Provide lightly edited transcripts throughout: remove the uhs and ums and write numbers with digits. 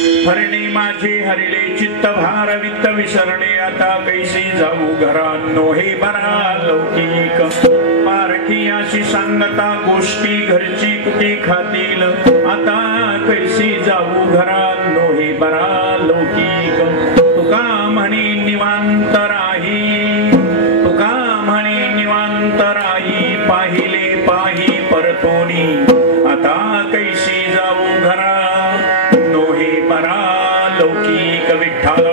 हरणे माझे हरिले चित्त भार वित्त विसरणे आता कैसे जाऊ घरांनो हे बरा लौकिक पारखियाशी सांगता गोष्टी घरची कुठे खातील आता कैसे जाऊ घरांनो हे बरा लौकिक तुका म्हणे निवांत राही तुका म्हणे निवांत राही पाहिले पाही परतोनी आता कैसे जाऊ घरा नोहे बरा लौकिक विठ्ठल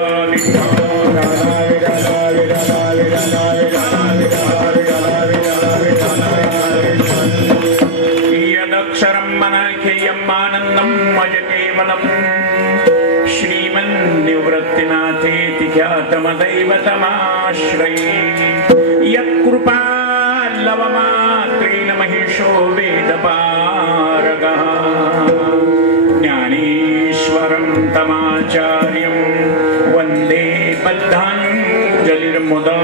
यदक्षरं मनाख्ययम् आनन्दं मज केवलम् श्रीमन्निवृत्तिनाथेति ख्यातमदैवतमाश्रये यत्कृपा लवमात्रेण महिषो वेदपारगः ज्ञानेश्वरं तमाचार्यं वन्दे बद्धाञ्जलिर्मुदा।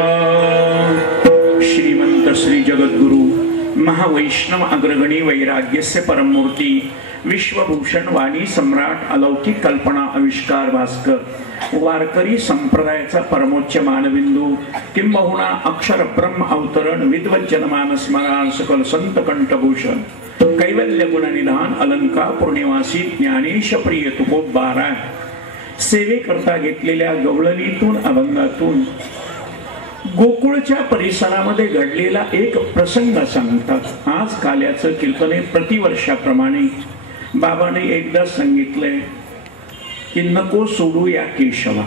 श्रीमंत श्री जगद्गुरु महावैष्णव अग्रगणी वैराग्यस्य परममूर्ती विश्वभूषण वाणी सम्राट अलौकिक कल्पना आविष्कार भास्कर वारकरी संप्रदायाचा परमोच्च मानबिंदू किंबहुना अक्षर ब्रह्म अवतरण विद्वज्जन मानस्मरण सकल संत कंठभूषण कैवल्य गुणनिधान अलंकार पूर्णिवासी ज्ञानेश प्रिय तुकोबारा सेवे करता घेतलेल्या गवळणीतून अभंगातून गोकुळच्या परिसरामध्ये घडलेला एक प्रसंग सांगतात। आज काल्याचं कीर्तने प्रतिवर्षाप्रमाणे बाबाने एकदा सांगितलंय की नको सोडू या केशवा,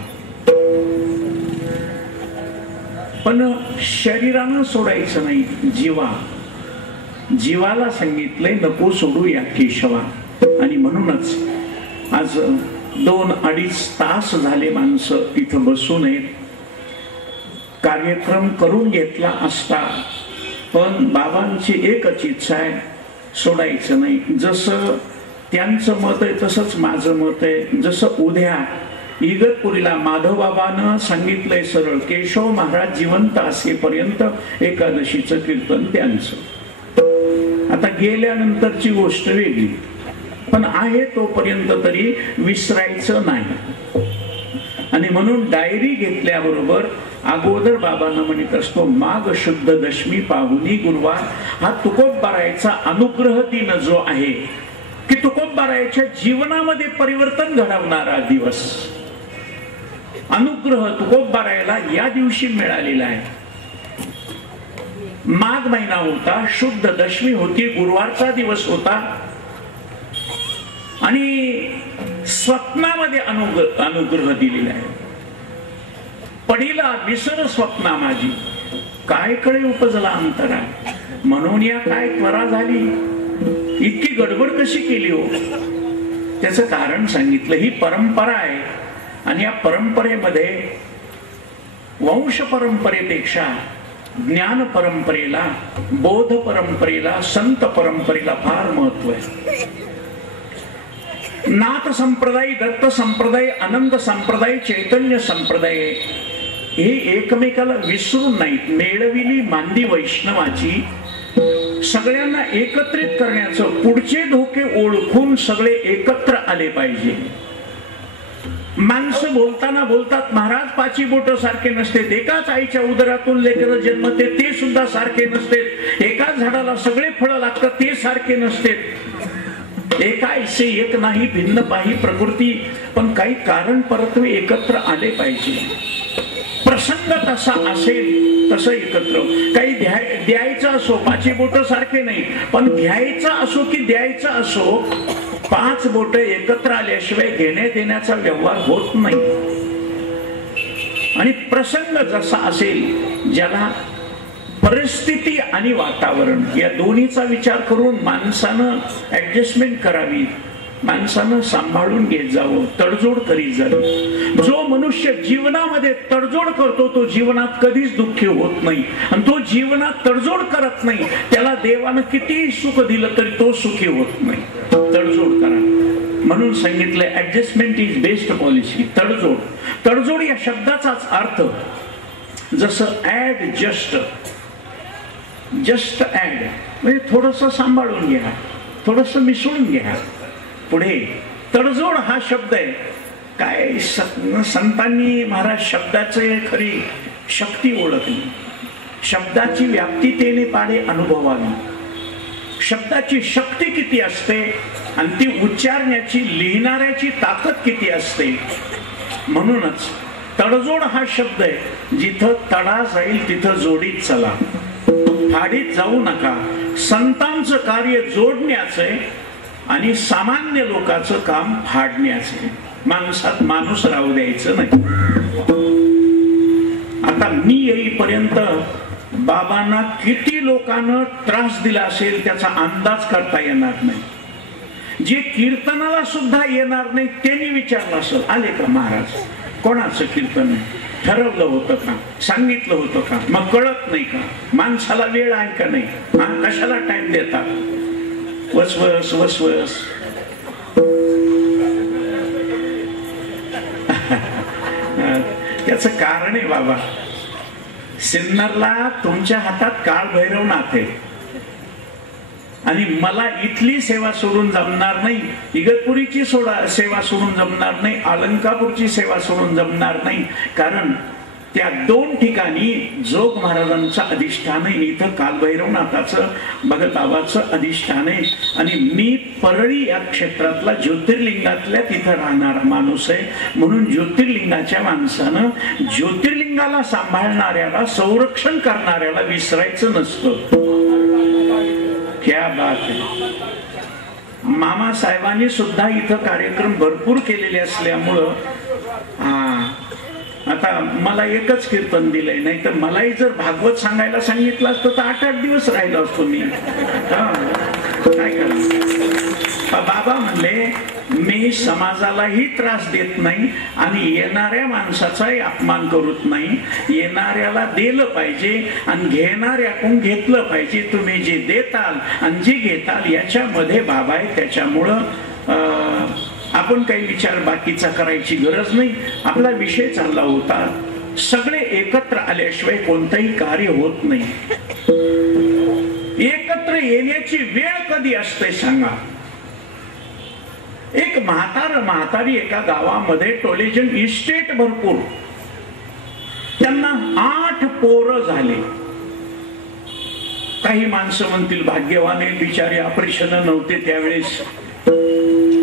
पण शरीरानं सोडायचं नाही, जीवाला सांगितलंय नको सोडू या केशवा। आणि म्हणूनच आज 2-2.5 तास झाले माणसं इथं बसून आहेत। कार्यक्रम करून घेतला असता पण बाबांची एकच इच्छा आहे, सोडायचं नाही। जसं त्यांचं मत आहे तसंच माझं मत आहे। जसं उद्या इगतपुरीला माधव बाबांना सांगितलंय सरळ केशव महाराज जिवंत असेपर्यंत एकादशीचं कीर्तन त्यांचं। आता गेल्यानंतरची गोष्ट वेगळी, पण आहे तोपर्यंत तरी विसरायचं नाही। आणि म्हणून डायरी घेतल्याबरोबर अगोदर बाबांना म्हणत असतो माघ शुद्ध दशमी पाहुनी गुरुवार हा तुकोबारायचा अनुग्रह दिन जो आहे की तुकोबारायच्या जीवनामध्ये परिवर्तन घडवणारा दिवस, अनुग्रह तुकोबारायला या दिवशी मिळालेला आहे। माघ महिना होता, शुद्ध दशमी होती, गुरुवारचा दिवस होता आणि स्वप्नामध्ये अनुग्रह दिलेला आहे। पडीला विसर स्वप्ना माझी काय कळे उपजला अंतरा, म्हणून या काय त्वरा झाली, इतकी गडबड कशी केली हो। त्याचं कारण सांगितलं, ही परंपरा आहे आणि या परंपरेमध्ये वंश परंपरेपेक्षा ज्ञान परंपरेला, बोध परंपरेला, संत परंपरेला फार महत्व आहे। नाथ संप्रदाय, दत्त संप्रदाय, आनंद संप्रदाय, चैतन्य संप्रदाय हे एकमेकाला विसरून नाहीत। मेळविली मांदी वैष्णवाची, सगळ्यांना एकत्रित करण्याचं, पुढचे धोके ओळखून सगळे एकत्र आले पाहिजे। माणसं बोलताना बोलतात महाराज पाची बोट सारखे नसते, एकाच आईच्या उदरातून लेकरं जन्मते ते सुद्धा सारखे नसते, एकाच झाडाला सगळे फळं लागतात ते सारखे नसते, एका ऐसे एक नाही भिन्न पाही प्रकृती, पण काही कारण परत्वे एकत्र आले पाहिजे। प्रसंग तसा असेल तसं एकत्र, काही द्यायचं असो, पाची बोट सारखे नाही, पण घ्यायचं असो की द्यायचं असो, 5 बोट एकत्र आल्याशिवाय घेण्या देण्याचा व्यवहार होत नाही। आणि प्रसंग जसा असेल, ज्याला परिस्थिती आणि वातावरण या दोन्हीचा विचार करून माणसानं ऍडजस्टमेंट करावी, माणसानं सांभाळून घेत जावं, तडजोड करीत जावी। जो मनुष्य जीवनामध्ये तडजोड करतो तो जीवनात कधीच दुःखी होत नाही, आणि तो जीवनात तडजोड करत नाही त्याला देवानं कितीही सुख दिलं तरी तो सुखी होत नाही। तडजोड करा म्हणून सांगितलंय, ऍडजस्टमेंट इज बेस्ट पॉलिसी। तडजोड, तडजोड या शब्दाचाच अर्थ जसं ऍड, जस्ट ऍड म्हणजे थोडस सांभाळून घ्या, थोडस मिसळून घ्या। पुढे तडजोड हा शब्द आहे काय संतांनी महाराज शब्दाचे खरी शक्ती ओळखली, शब्दाची व्याप्ती तेने पाडे अनुभवावी, शब्दाची शक्ती किती असते आणि ती उच्चारण्याची लिहिणाऱ्याची ताकद किती असते. म्हणूनच तडजोड हा शब्द आहे, जिथं तडा जाईल तिथं जोडीत चला, फाडीत जाऊ नका. संतांचं कार्य जोडण्याचे आणि सामान्य लोकांचं काम फाडण्याचे. माणसात माणूस राहू द्यायचं नाही. आता मी येईपर्यंत बाबांना किती लोकांना त्रास दिला असेल त्याचा अंदाज करता येणार नाही. जे कीर्तनाला सुद्धा येणार नाही त्यांनी विचारलं असेल, आले का महाराज, कोणाचं कीर्तन ठरवलं होतं का, सांगितलं होतं का, मग कळत नाही का, माणसाला वेळ आहे का नाही, कशाला टाइम देतात, वसवस वसवस. त्याचं कारण आहे बाबा, सिन्नरला तुमच्या हातात काळ भैरवनाथ आहे आणि मला इथली सेवा सोडून जमणार नाही, इगतपुरीची सेवा सोडून जमणार नाही, अलंकापूरची सेवा सोडून जमणार नाही. कारण त्या दोन ठिकाणी जोग महाराजांचं अधिष्ठान आहे, इथं कालभैरवनाथाचं भगत बाबाचं अधिष्ठान आहे. आणि मी परळी या क्षेत्रातला ज्योतिर्लिंगातल्या तिथं राहणारा माणूस आहे. म्हणून ज्योतिर्लिंगाच्या माणसानं ज्योतिर्लिंगाला सांभाळणाऱ्याला, संरक्षण करणाऱ्याला विसरायचं नसतं. क्या बात आहे. मामा साहेबांनी सुद्धा इथं कार्यक्रम भरपूर केलेले असल्यामुळं आता मला एकच कीर्तन दिलंय, नाही तर मलाही जर भागवत सांगायला सांगितलं असतं तर 8-8 दिवस राहिलो असतो मी. काय करा. बाबा म्हणले मी समाजालाही त्रास देत नाही आणि येणाऱ्या माणसाचाही अपमान करत नाही. येणाऱ्याला दिलं पाहिजे आणि घेणाऱ्याकडून घेतलं पाहिजे. तुम्ही जे देताल आणि जे घेताल याच्यामध्ये बाबा आहे. त्याच्यामुळं आपण काही विचार बाकीचा करायची गरज नाही. आपला विषय चालला होता, सगळे एकत्र आल्याशिवाय कोणतंही कार्य होत नाही. एकत्र येण्याची वेळ कधी असते सांगा. एक म्हातारी एका गावामध्ये टोलेजन इस्टेट भरपूर, त्यांना 8 पोरं झाले. काही माणसं म्हणतील भाग्यवान बिचारे, ऑपरेशन नव्हते त्यावेळेस.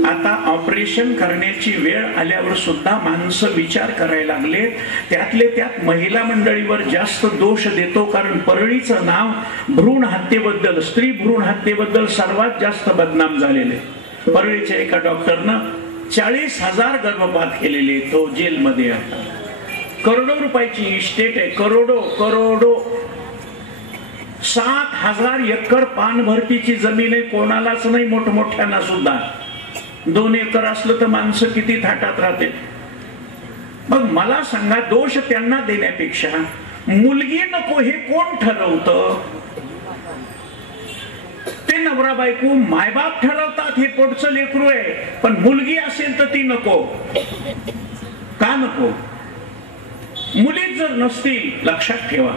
आता ऑपरेशन करण्याची वेळ आल्यावर सुद्धा माणसं विचार करायला लागले. त्यातले त्यात महिला मंडळीवर जास्त दोष देतो, कारण परळीचं नाव भ्रूण हत्येबद्दल, स्त्री भ्रूण हत्येबद्दल सर्वात जास्त बदनाम झालेले. परळीच्या एका डॉक्टरनं 40,000 गर्भपात केलेले, तो जेलमध्ये आता. करोडो रुपयाची इस्टेट आहे, करोडो. 7,000 एकर पानभरतीची जमीन आहे, कोणालाच नाही, मोठमोठ्यांना सुद्धा. 2 एकर असलं तर माणसं किती थाटात राहते. मग मला सांगा, दोष त्यांना देण्यापेक्षा मुलगी नको हे कोण ठरवतं? ते नवरा बायको मायबाप ठरवतात, हे पोटचं लेकरू आहे, पण मुलगी असेल तर ती नको. का नको? मुली जर नसतील, लक्षात ठेवा,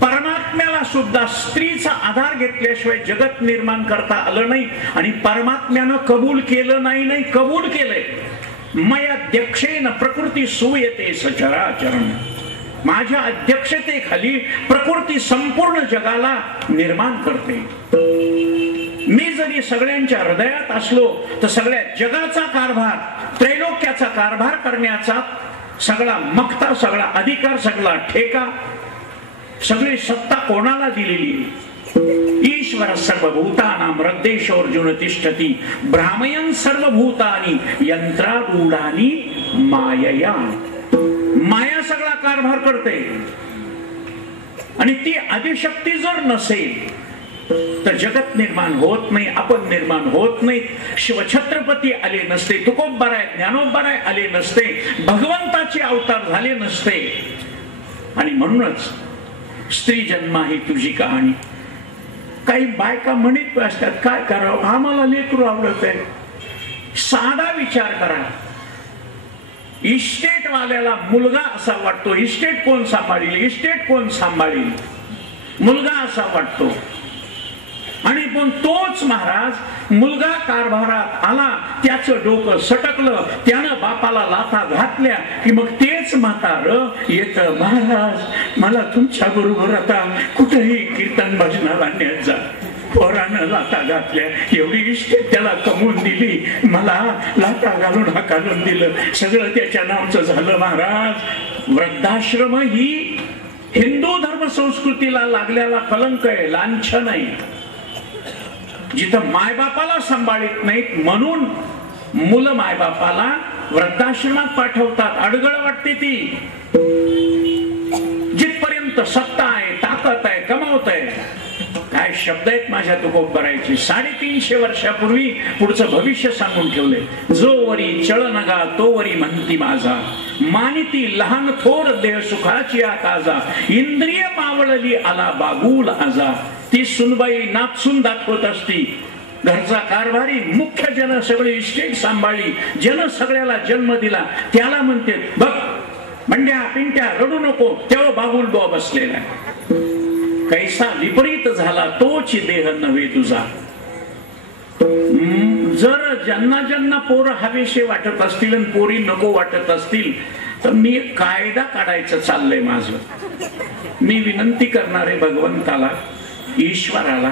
परमात्म्याला सुद्धा स्त्रीचा आधार घेतल्याशिवाय जगत निर्माण करता आलं नाही. आणि परमात्म्यानं कबूल केलं नाही, कबूल केलंय. मयाध्यक्षेन प्रकृती सूयते सचराचरण. माझ्या अध्यक्षतेखाली प्रकृती संपूर्ण जगाला निर्माण करते. मी जरी सगळ्यांच्या हृदयात असलो तर सगळ्या जगाचा कारभार, त्रैलोक्याचा कारभार करण्याचा सगळा मक्ता, सगळा अधिकार, सगळा ठेका, सगळी सत्ता कोणाला दिलेली? ईश्वर सर्वभूतानां हृद्देश अर्जुन तिष्ठति भ्रामयन् सर्वभूतानि यंत्रारूढानि मायया. माया सगळा कारभार करते. आणि ती आदिशक्ती जर नसेल तर जगत निर्माण होत नाही, आपण निर्माण होत नाही. शिवछत्रपती आले नसते, तुकोबराय ज्ञानोबराय आले नसते, भगवंताचे अवतार झाले नसते. आणि म्हणूनच स्त्री जन्मा ही तुझी कहाणी. काही बायका म्हणत असतात, काय करावं, आम्हाला लेकरू आवडत आहे. साधा विचार करा. इस्टेट वाल्याला मुलगा असा वाटतो, इस्टेट कोण सांभाळील, इस्टेट कोण सांभाळील, मुलगा असा वाटतो. आणि पण तोच महाराज मुलगा कारभारात आला, त्याचं डोकं सटकलं, त्यानं बापा बापाला लाथा घातल्या की मग तेच म्हातार येत, महाराज मला तुमच्या बरोबर आता कुठेही कीर्तन भजनाला नेत जा. पोरानं लाथा घातल्या, एवढी इष्टेट त्याला कमवून दिली, मला लाथा घालून हाकालून दिलं, सगळं त्याच्या नावचं झालं. महाराज, वृद्धाश्रम ही हिंदू धर्म संस्कृतीला लागलेला कलंक आहे, लांछन आहे. जिथं मायबापाला सांभाळत नाहीत म्हणून मुलं मायबापाला वृद्धाश्रमात पाठवतात. अडगळ वाटते ती. जिथपर्यंत सत्ता आहे, ताकद आहे, कमावत आहे. काय शब्द आहेत माझ्या तुकोबरायचे. 350 वर्षापूर्वी पुढचं भविष्य सांगून ठेवले. जो वरी चळ नगा तो वरी म्हणती माझा, मानिती लहान थोर देह सुखाची आकाजा, इंद्रिय मावळली आला बागुल आजा. ती सुनबाई नाचून दाखवत असती. घरचा कारभारी, मुख्य जन सगळी इस्टेट सांभाळली, जन सगळ्याला जन्म दिला. त्याला म्हणते बघ मंड्या पिंट्या रडू नको, तेव्हा बागुल बुवा बसलेला. कैसा विपरीत झाला तोच देह नव्हे तुझा. जर ज्यांना ज्यांना पोर हवेशे वाटत असतील आणि पोरी नको वाटत असतील तर मी एक कायदा काढायचं चाललंय माझं. मी विनंती करणार आहे भगवंताला, ईश्वराला,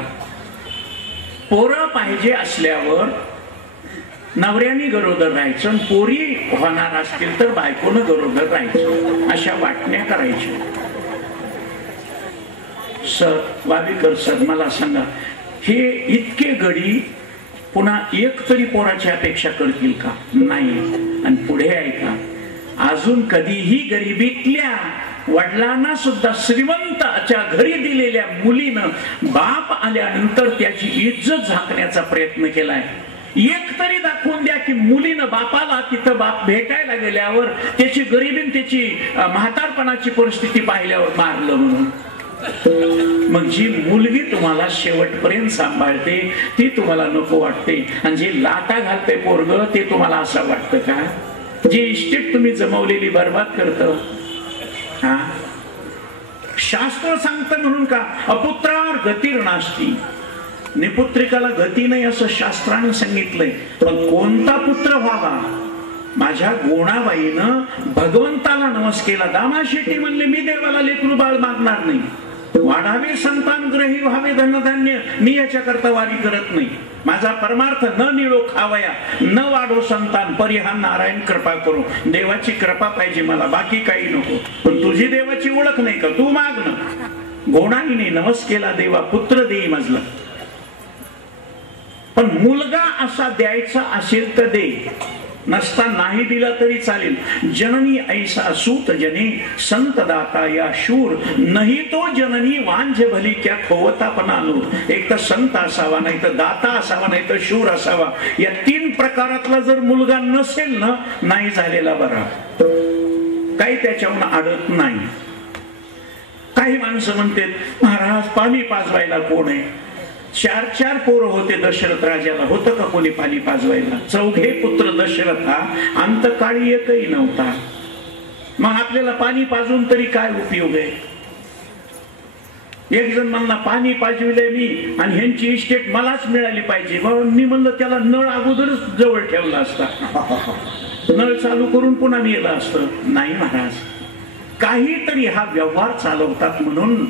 पोरं पाहिजे असल्यावर नवऱ्याने गरोदर राहायचं आणि पोरी होणार असतील तर बायकोनं गरोदर राहायचं, अशा वाटण्या करायच्या. सर वावीकर सर, मला सांगा, हे इतके गडी पुन्हा एक तरी पोराची अपेक्षा करतील का? नाही. आणि पुढे ऐका, अजून कधीही गरिबीतल्या वडिलांना सुद्धा श्रीमंताच्या घरी दिलेल्या मुलीनं बाप आल्यानंतर त्याची इज्जत झाकण्याचा प्रयत्न केलाय. एक तरी दाखवून द्या की मुलीनं बापाला तिथं बाप भेटायला गेल्यावर त्याची गरिबी, त्याची म्हातारपणाची परिस्थिती पाहिल्यावर मारलं म्हणून. मग जी मुलगी तुम्हाला शेवटपर्यंत सांभाळते ती तुम्हाला नको वाटते, आणि जे लाटा घालते पोरग ते तुम्हाला असं वाटतं का? जे इस्टेट तुम्ही जमवलेली बर्बाद करतं. हा, शास्त्र सांगतं म्हणून का अपुत्रार गतीर नास्ती, निपुत्रिकाला गती नाही असं शास्त्रानं सांगितलंय. पण कोणता पुत्र व्हावा? माझ्या गोणाबाईनं भगवंताला नमस केला. दामा शेट्टी म्हणले मी देवाला लेकरू बाळ मागणार नाही, वाढावे संतान ग्रही व्हावे धनधान्य, मी याच्या करता वारी करत नाही. माझा परमार्थ न निळो खावया, न वाढो संतान, परिहा नारायण कृपा करू. देवाची कृपा पाहिजे मला, बाकी काही नको. पण तुझी देवाची ओळख नाही का? तू माग ना. गोणाईने नमस केला, देवा पुत्र देई मजला. पण मुलगा असा द्यायचा असेल तर दे, नसता नाही दिला तरी चालेल. जननी ऐसा सूत जने संत दाता या शूर, नाही तो जननी वांझ भली क्या खोवता पणानूर. एक तर संत असावा, नाही तर दाता असावा, नाही तर शूर असावा. या 3 प्रकारातला जर मुलगा नसेल ना, नाही झालेला बरा. काही त्याच्याहून अडत नाही. काही माणसं म्हणतात महाराज पाणी पाजवायला कोण आहे? 4 पोरं होते दशरथ राजाला, होतं का कोणी पाणी पाजवायला? 4 पुत्र दशरथा, अंतकाळी एकही नव्हता. मग आपल्याला पाणी पाजून तरी काय उपयोग आहे? एक जण म्हणला पाणी पाजविले मी आणि ह्यांची इस्टेट मलाच मिळाली पाहिजे. मी म्हणलं त्याला नळ अगोदरच जवळ ठेवला असता, नळ चालू करून पुन्हा नेला असतं. नाही महाराज, काहीतरी हा व्यवहार चालवतात म्हणून.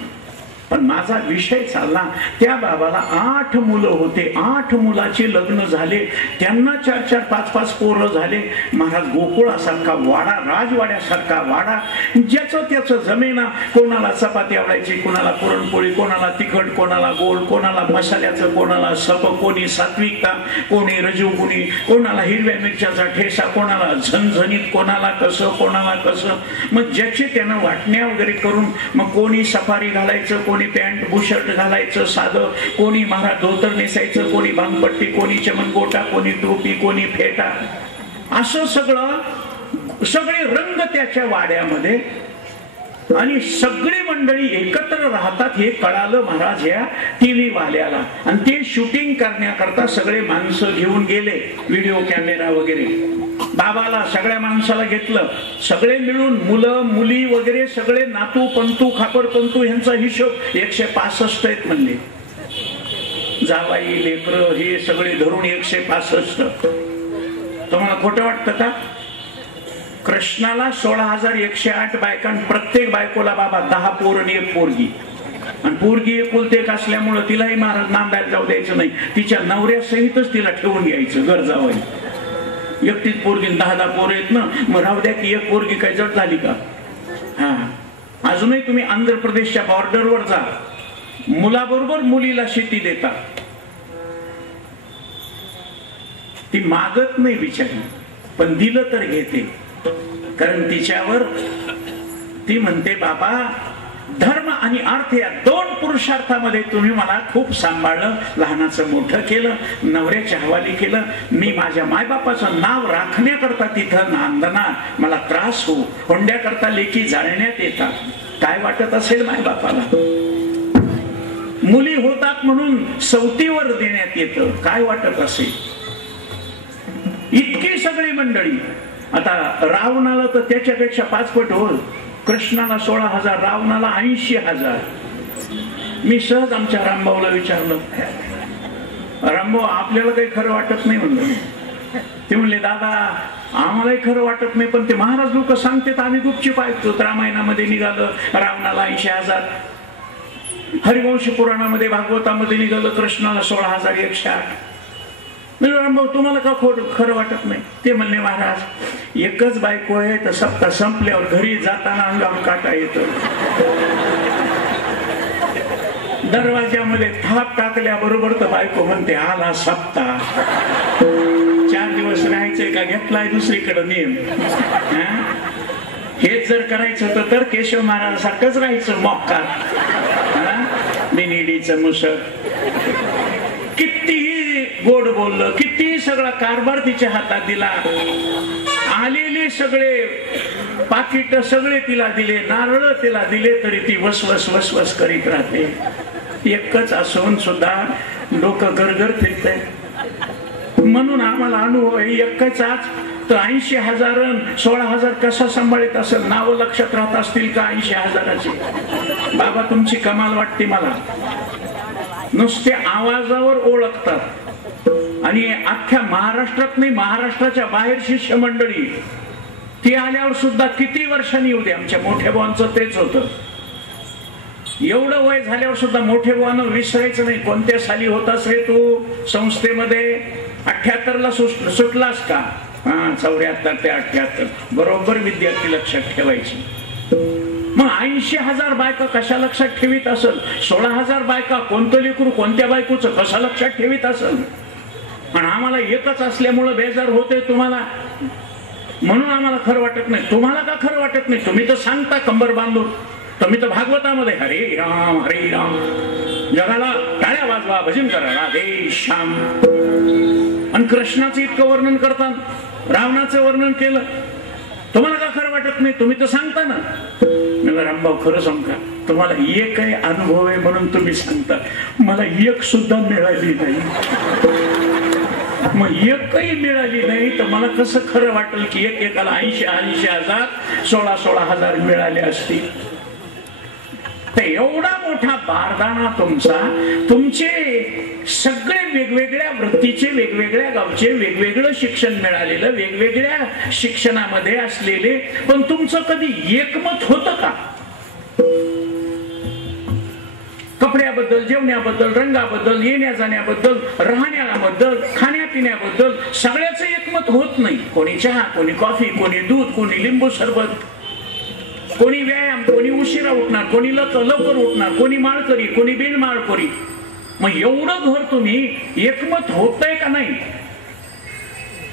पण माझा विषय चालला, त्या बाबाला 8 मुलं होते. 8 मुलाचे लग्न झाले, त्यांना 4-4, 5-5 पोरं झाले. महाराज गोकुळासारखा वाडा, राजवाड्यासारखा वाडा, ज्याचं त्याचं जमेना. कोणाला चपाती आवडायची, कोणाला पुरणपोळी, कोणाला तिखट, कोणाला गोड, कोणाला मसाल्याचं, कोणाला सप, कोणी सात्विकता, कोणी रजोगुणी, कोणाला हिरव्या मिरच्याचा ठेसा, कोणाला झणझणीत, कोणाला कसं, कोणाला कसं. मग ज्याचे त्यानं वाटण्या वगैरे करून मग कोणी सफारी घालायचं, कोणी पॅन्ट बुशर्ट घालायचं साधं, कोणी महाराज धोतर नेसायचं, कोणी भांगपट्टी, कोणी चमनगोटा, कोणी टोपी, कोणी फेटा, असं सगळे रंग त्याच्या वाड्यामध्ये. आणि सगळी मंडळी एकत्र राहतात हे कळालं महाराज या टीव्ही वाल्याला. आणि ते शूटिंग करण्याकरता सगळे माणसं घेऊन गेले, व्हिडिओ कॅमेरा वगैरे. बाबाला सगळ्या माणसाला घेतलं, सगळे मिळून मुलं मुली वगैरे सगळे नातू पंतू खापर पंतू यांचा हिशोब 165 आहेत म्हणले. जावाई लेकर हे सगळे धरून 165. तुम्हाला खोटं वाटतं का? कृष्णाला 16,108 बायका, प्रत्येक बायकोला बाबा 10 पोरं आणि 1 पोरगी. आणि पोरगी एकुलते एक असल्यामुळं तिलाही महाराज नांदायला जाऊ द्यायचं नाही, तिच्या नवऱ्यासहितच तिला ठेवून घ्यायचं गरजावं. एकटीच पोरगी 10 पोरं आहेत ना, मग राहू द्या की 1 पोरगी काय जड झाली का? हा, अजूनही तुम्ही आंध्र प्रदेशच्या बॉर्डरवर जा, मुलाबरोबर मुलीला शेती देतात. ती मागत नाही बिचारी, पण दिलं तर घेते, कारण तिच्यावर ती म्हणते बाबा धर्म आणि अर्थ या 2 पुरुषार्थामध्ये तुम्ही मला खूप सांभाळलं, लहानाचं मोठं केलं, नवऱ्याच्या हवाली केलं. मी माझ्या मायबापाचं नाव राखण्याकरता तिथं नांदणार, मला त्रास हो, होंड्याकरता लेकी जाळण्यात येतात. काय वाटत असेल मायबापाला? मुली होतात म्हणून सवतीवर देण्यात येतं, काय वाटत असेल? इतकी सगळी मंडळी. आता रावणाला तर त्याच्यापेक्षा 5 पट होल. कृष्णाला 16,000, रावणाला 80,000. मी सहज आमच्या रामभाऊला विचारलं, रामभाऊ आपल्याला काही खरं वाटत नाही म्हणलं. ते म्हणले दादा आम्हालाही खरं वाटत नाही, पण ते महाराज लोक सांगतात आम्ही गुपचूप ऐकतो. रामायणामध्ये निघालं रावणाला 80,000, हरिवंश पुराणामध्ये भागवतामध्ये निघालं कृष्णाला 16,108. रामभाऊ तुम्हाला का खरं वाटत नाही? ते म्हणले महाराज एकच बायको आहे, तर सप्ताह संपल्यावर घरी जाताना अंगावर काटा येतो. दरवाज्यामध्ये थाप टाकल्याबरोबर तर बायको म्हणते आला सप्ताह, 4 दिवस राहायचंय का, घेतलाय दुसरीकडे नियम. हेच जर करायचं होतं तर केशव महाराजांसारखंच राहायचं मोक्कात, बिनिडीचं मुसळ. कितीही गोड बोललं, किती सगळा कारभार तिच्या हातात दिला, आलेले सगळे पाकिट सगळे तिला दिले, नारळ तिला दिले, तरी ती वसवस वसवस करीत राहते. एकच असून सुद्धा डोकं गरगर फिरतंय. म्हणून आम्हाला अनुभव आहे, एकच आज तर 80,000 16,000 कसा सांभाळत असेल? नाव लक्षात राहत असतील का 80,000ची? बाबा तुमची कमाल वाटते मला. नुसते आवाजावर ओळखतात. आणि अख्ख्या महाराष्ट्रात नाही, महाराष्ट्राच्या बाहेर शिष्य मंडळी ती आल्यावर सुद्धा किती वर्षांनी येऊ दे. आमच्या मोठ्या भावांचं तेच होतं, एवढं वय झाल्यावर सुद्धा मोठे भावानं विसरायचं नाही. कोणत्या साली होतास रे तू संस्थेमध्ये? 78ला सुटलास का? हा, 74 ते 78 बरोबर विद्यार्थी लक्षात ठेवायची. मग 80,000 बायका कशा लक्षात ठेवीत असेल? 16,000 बायका कोणतं लेकरू कोणत्या बायकोचं कसं लक्षात ठेवीत असेल? पण आम्हाला एकच असल्यामुळं बेजार होते तुम्हाला, म्हणून आम्हाला खरं वाटत नाही. तुम्हाला का खरं वाटत नाही? तुम्ही तर सांगता कंबर बांधून, तुम्ही तर भागवतामध्ये हरे राम हरे राम, जगाला टाळ्या वाजवा, भजन करा, राधे श्याम. आणि कृष्णाचं इतकं वर्णन करतात, रावणाचं वर्णन केलं, तुम्हाला का खरं वाटत नाही? तुम्ही तर सांगता ना. रामभाऊ खरं सांगता, तुम्हाला एकही अनुभव आहे म्हणून तुम्ही सांगता, मला एक सुद्धा मिळाली नाही. मग एकही मिळाली नाही तर मला कसं खरं वाटेल की एकेकाला 80,000 16,000 मिळाले असतील? तर एवढा मोठा बारदाना तुमचा, तुमचे सगळे वेगवेगळ्या वृत्तीचे, वेगवेगळ्या गावचे, वेगवेगळं शिक्षण मिळालेलं, वेगवेगळ्या शिक्षणामध्ये असलेले, पण तुमचं कधी एकमत होतं का? कपड्याबद्दल, जेवण्याबद्दल, रंगाबद्दल, येण्या जाण्याबद्दल, राहण्याबद्दल, खाण्यापिण्याबद्दल सगळ्याचं एकमत होत नाही. कोणी चहा, कोणी कॉफी, कोणी दूध, कोणी लिंबू सरबत, कोणी व्यायाम, कोणी उशिरा उठणार, कोणी लवकर उठणार, कोणी माळकरी, कोणी बिन माळकरी. मग एवढं घर तुम्ही एकमत होतंय का नाही?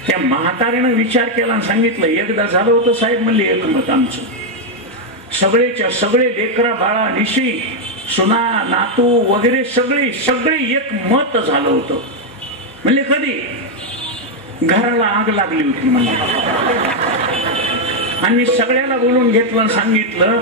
त्या म्हाताऱ्यानं विचार केला आणि सांगितलं, एकदा झालं होतं साहेब म्हणले एकमत आमचं, सगळेच्या सगळे लेकरा बाळा निशी सुना नातू वगैरे सगळे एक मत झालं होतं. म्हणले कधी? घराला आग लागली होती मला, आणि मी सगळ्याला बोलून घेतलं, सांगितलं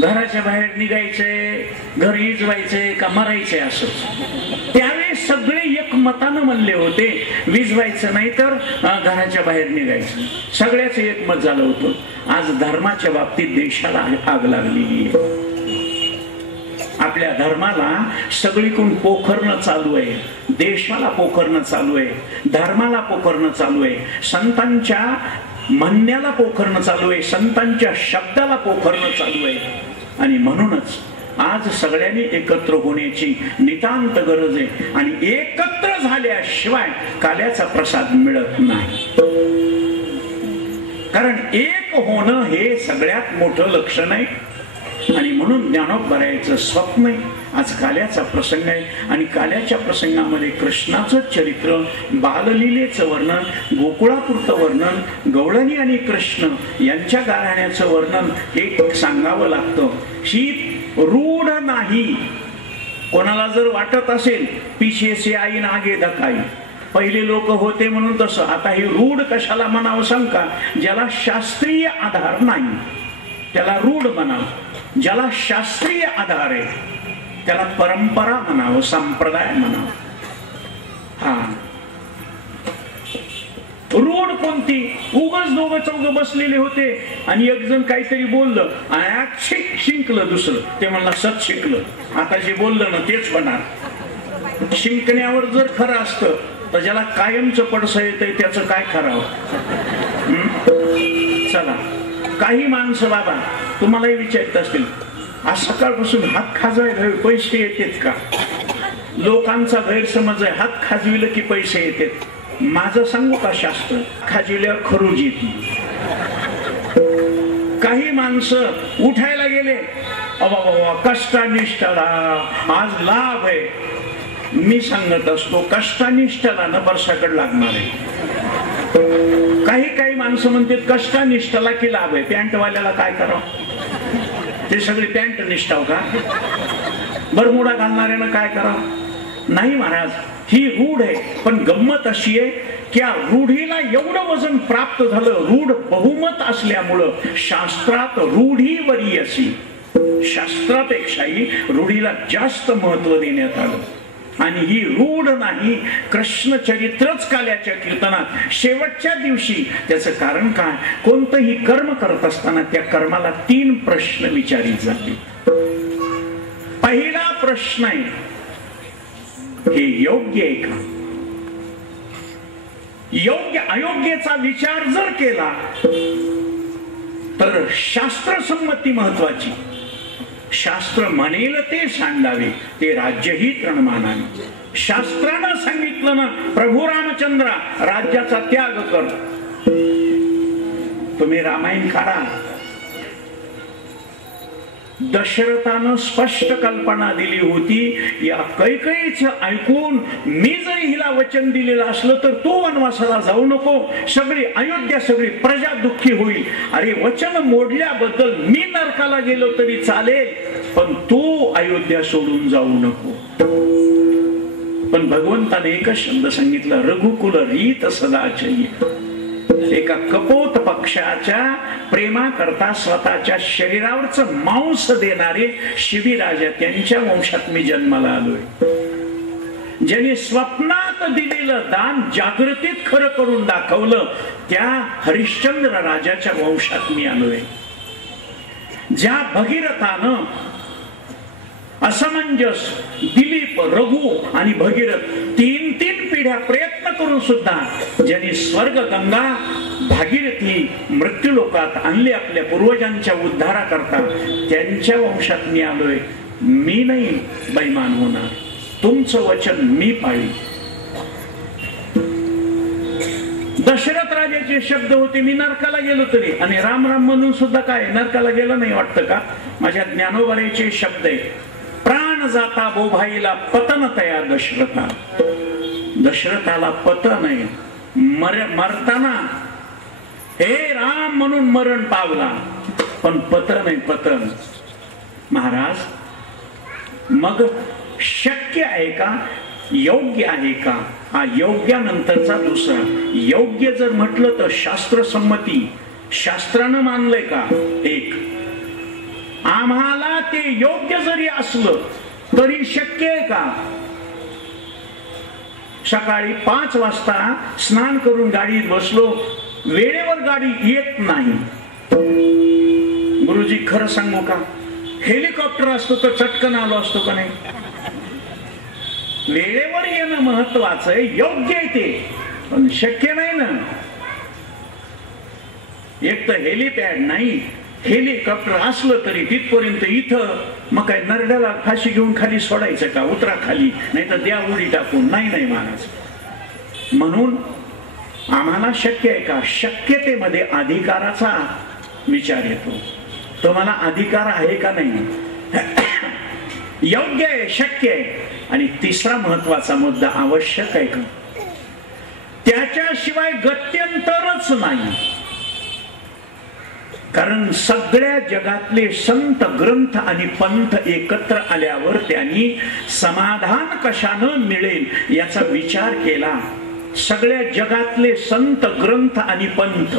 घराच्या बाहेर निघायचंय, घर विजवायचंय का मरायचंय असंच. त्यावेळेस सगळे एक मतानं म्हणले होते, विजवायचं नाही तर घराच्या बाहेर निघायचं. सगळ्याच एक मत झालं होतं. आज धर्माच्या बाबतीत देशाला आग लागलेली आहे. आपल्या धर्माला सगळीकडून पोखरणं चालू आहे, देशाला पोखरणं चालू आहे, धर्माला पोखरणं चालू आहे. संतांच्या म्हणण्याला पोखरणं चालू आहे, संतांच्या शब्दाला पोखरणं चालू आहे. आणि म्हणूनच आज सगळ्यांनी एकत्र होण्याची नितांत गरज आहे. आणि एकत्र झाल्याशिवाय काल्याचा प्रसाद मिळत नाही. कारण एक होणं हे सगळ्यात मोठं लक्षण आहे. आणि म्हणून ज्ञानोबरायाचं स्वप्न आहे. आज काल्याचा प्रसंग आहे आणि काल्याच्या प्रसंगामध्ये कृष्णाचं चरित्र, बाललीलेचं वर्णन, गोकुळापुरतं वर्णन, गवळणी आणि कृष्ण यांच्या गाण्याचं वर्णन हे सांगावं लागतं. ही रूढ नाही. कोणाला जर वाटत असेल पीछे से आई ना आगे धकाई, पहिले लोक होते म्हणून तसं, आता ही रूढ कशाला म्हणावं सांग का? ज्याला शास्त्रीय आधार नाही त्याला रूढ म्हणावं, ज्याला शास्त्रीय आधार आहे त्याला परंपरा म्हणावं, संप्रदाय म्हणावं. हा रूढ कोणती? उगाच दोघं चौघ बसलेले होते आणि एक जण काहीतरी बोललं आणि शिंकलं दुसरं, ते म्हणला सत शिकलं. आता जे बोललं ना तेच होणार. शिंकण्यावर जर खरं असतं तर ज्याला कायमचं पडसं येतंय त्याचं काय करावं? चला, काही माणसं बाबा तुम्हालाही विचारत असतील, आज सकाळपासून हात खाजवायला पैसे येतात का? लोकांचा गैरसमज आहे हात खाजविलं की पैसे येतात. माझं सांगू का शास्त्र? खाजविल्यावर खरूज येते. काही माणसं उठायला गेले, अबा कष्टानिष्ठाला आज लाभ आहे. मी सांगत असतो कष्टानिष्ठाला न बरसाकड लागणार आहे. काही माणसं म्हणतात कष्टानिष्ठाला की लाभ आहे. पॅन्टवाल्याला काय करावं? ते सगळे पॅन्ट निष्ठाव का? बरमुडा घालणाऱ्यानं काय करावं? नाही महाराज, ही रूढ आहे. पण गंमत अशी आहे की या रूढीला एवढं वजन प्राप्त झालं, रूढ बहुमत असल्यामुळं शास्त्रात रूढीवरी अशी, शास्त्रापेक्षाही रूढीला जास्त महत्व देण्यात आलं. आणि ही रूढ नाही, कृष्ण चरित्रच काल्याच्या कीर्तनात शेवटच्या दिवशी. त्याचं कारण काय? कोणतंही कर्म करत असताना त्या कर्माला 3 प्रश्न विचारित जाते. पहिला प्रश्न आहे, हे योग्य आहे का? योग्य अयोग्याचा विचार जर केला तर शास्त्रसंमती महत्वाची. शास्त्र म्हणेल ते सांडावे, ते राज्यही तृणमानावे. शास्त्रानं सांगितलं ना, प्रभू रामचंद्रा राज्याचा त्याग कर. तुम्ही रामायण काढा, दशरथानं स्पष्ट कल्पना दिली होती. या कैकेयीचं ऐकून मी जरी हिला वचन दिलेलं असलं तर तू वनवासाला जाऊ नको, सगळी अयोध्या सगळी प्रजा दुःखी होईल. अरे वचन मोडल्याबद्दल मी नरकाला गेलो तरी चालेल, पण तू अयोध्या सोडून जाऊ नको. पण भगवंताने एकच शब्द सांगितला, रघुकुल रीत सदाचयी. एका कपोत पक्षाच्या प्रेमाकरता स्वतःच्या शरीरावरचं मांस देणारे शिवीराजा, त्यांच्या वंशात मी जन्माला आलोय. ज्यांनी स्वप्नात दिलेलं दान जागृतीत खरं करून दाखवलं, त्या हरिश्चंद्र राजाच्या वंशात मी आलोय. ज्या भगीरथानं असमंजस, दिलीप, रघु आणि भगीरथ 3 पिढ्या प्रयत्न करून सुद्धा ज्यांनी स्वर्ग, गंगा, भागीरथी मृत्यूलोकात आणले आपल्या पूर्वजांच्या उद्धारा करता, त्यांच्या वंशात मी आलोय. मी नाही बैमान होणार, तुमचं वचन मी पाळी. दशरथ राजाचे शब्द होते, मी नरकाला गेलो तरी. आणि राम राम म्हणून सुद्धा काय नरकाला गेलं नाही वाटतं का? माझ्या ज्ञानोबराचे शब्द आहे, प्राण जाता बोभाईला पतन तया दशरथा. दशरथाला पतन आहे, मरताना हे राम म्हणून मरण पावला, पण पतन आहे, पतन. महाराज, मग शक्य आहे का? योग्य आहे का? हा योग्यानंतरचा दुसरा. योग्य जर म्हटलं तर शास्त्रसंमती, शास्त्रानं मानलंय का? एक. आम्हाला ते योग्य जरी असलं तरी शक्य आहे का? सकाळी 5 वाजता स्नान करून गाडीत बसलो, वेळेवर गाडी येत नाही. गुरुजी खरं सांगू का, हेलिकॉप्टर असतो तर चटकन आलो असतो का नाही? वेळेवर येणं महत्वाचं आहे, योग्य आहे ते, पण शक्य नाही ना. एक तर हेलिपॅड नाही, हेलिकॉप्टर असलं तरी तिथपर्यंत इथं मग काय नरड्याला फाशी घेऊन खाली सोडायचं का? उतरा खाली, नाही तर द्या उडी टाकून. नाही महाराज. म्हणून आम्हाला शक्य आहे का? शक्यतेमध्ये अधिकाराचा विचार येतो. तुम्हाला अधिकार आहे का नाही? योग्य आहे, शक्य आहे. आणि तिसरा महत्वाचा मुद्दा, आवश्यक आहे का? त्याच्याशिवाय गत्यंतरच नाही. कारण सगळ्या जगातले संत, ग्रंथ आणि पंथ एकत्र आल्यावर त्यांनी समाधान कशानं मिळेल याचा विचार केला. सगळ्या जगातले संत, ग्रंथ आणि पंथ,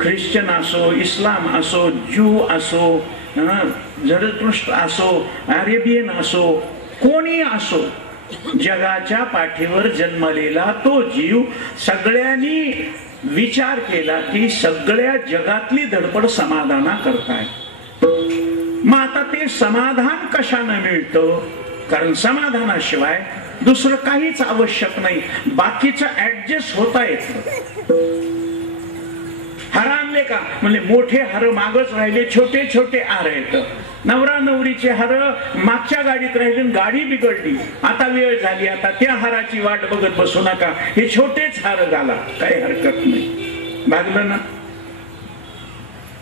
ख्रिश्चन असो, इस्लाम असो, ज्यू असो, झरतुष्ट्र असो, अरेबियन असो, कोणी असो, जगाच्या पाठीवर जन्मलेला तो जीव, सगळ्यांनी विचार केला की सगळ्या जगातली धडपड समाधाना करताय. मग आता ते समाधान कशानं मिळतं? कारण समाधानाशिवाय दुसरं काहीच आवश्यक नाही. बाकीचं ऍडजस्ट होता येत. हार आणले का? म्हणजे मोठे हार मागच राहिले, छोटे छोटे हार आहेत. नवरा नवरीचे हार मागच्या गाडीत राहिले, गाडी बिघडली, आता वेळ झाली, आता त्या हाराची वाट बघत बसू नका, हे छोटेच हार घाला, काही हरकत नाही. भागलं ना?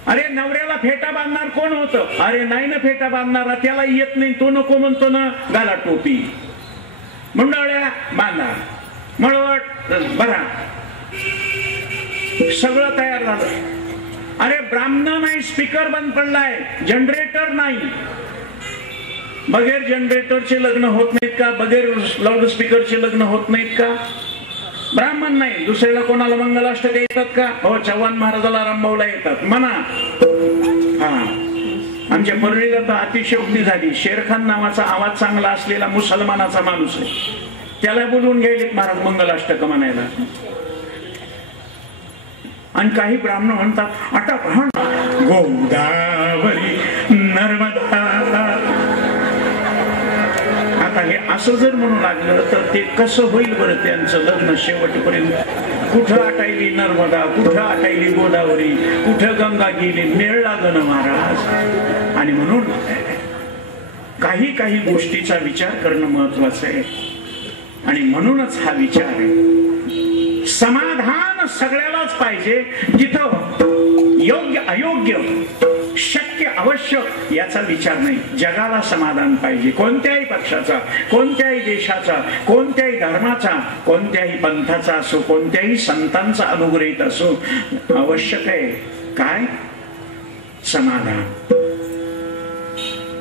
अरे नवऱ्याला फेटा बांधणार कोण होतं? अरे नाही ना फेटा बांधणारा, त्याला येत नाही, तो नको म्हणतो ना, घाला टोपी. मुंडावळ्या बांधा, मळवट भरा, सगळं तयार झालं. अरे ब्राह्मण नाही, स्पीकर बंद पडलाय, जनरेटर नाही. बगैर जनरेटरचे लग्न होत नाहीत का? बगैर लाऊड स्पीकरचे लग्न होत नाहीत का? ब्राह्मण नाही, दुसऱ्याला कोणाला मंगलाष्टक येतात का? हो, चव्हाण महाराजाला रामभाऊला येतात म्हणा. हा, आमच्या परळीला तर अतिशयोक्ती झाली. शेरखान नावाचा आवाज चांगला असलेला मुसलमानाचा माणूस आहे, त्याला बोलवून घ्यायलेत महाराज मंगलाष्टक म्हणायला. आणि काही ब्राह्मण म्हणतात आता गोदावरी नर्मदा. आता हे असं जर म्हणू लागलं तर ते कसं होईल बरं त्यांचं लग्न शेवटपर्यंत? कुठं आटायली नर्मदा, कुठं आटायली गोदावरी, कुठं गंगा गेली, मेळ लागलं महाराज. आणि म्हणून काही काही गोष्टीचा विचार करणं महत्वाचं आहे. आणि म्हणूनच हा विचार आहे, समाधान सगळ्यालाच पाहिजे. जिथं योग्य अयोग्य, शक्य आवश्यक याचा विचार नाही. जगाला समाधान पाहिजे, कोणत्याही पक्षाचा, कोणत्याही देशाचा, कोणत्याही धर्माचा, कोणत्याही पंथाचा असो, कोणत्याही संतांचा अनुग्रहित असो. आवश्यक आहे काय? समाधान.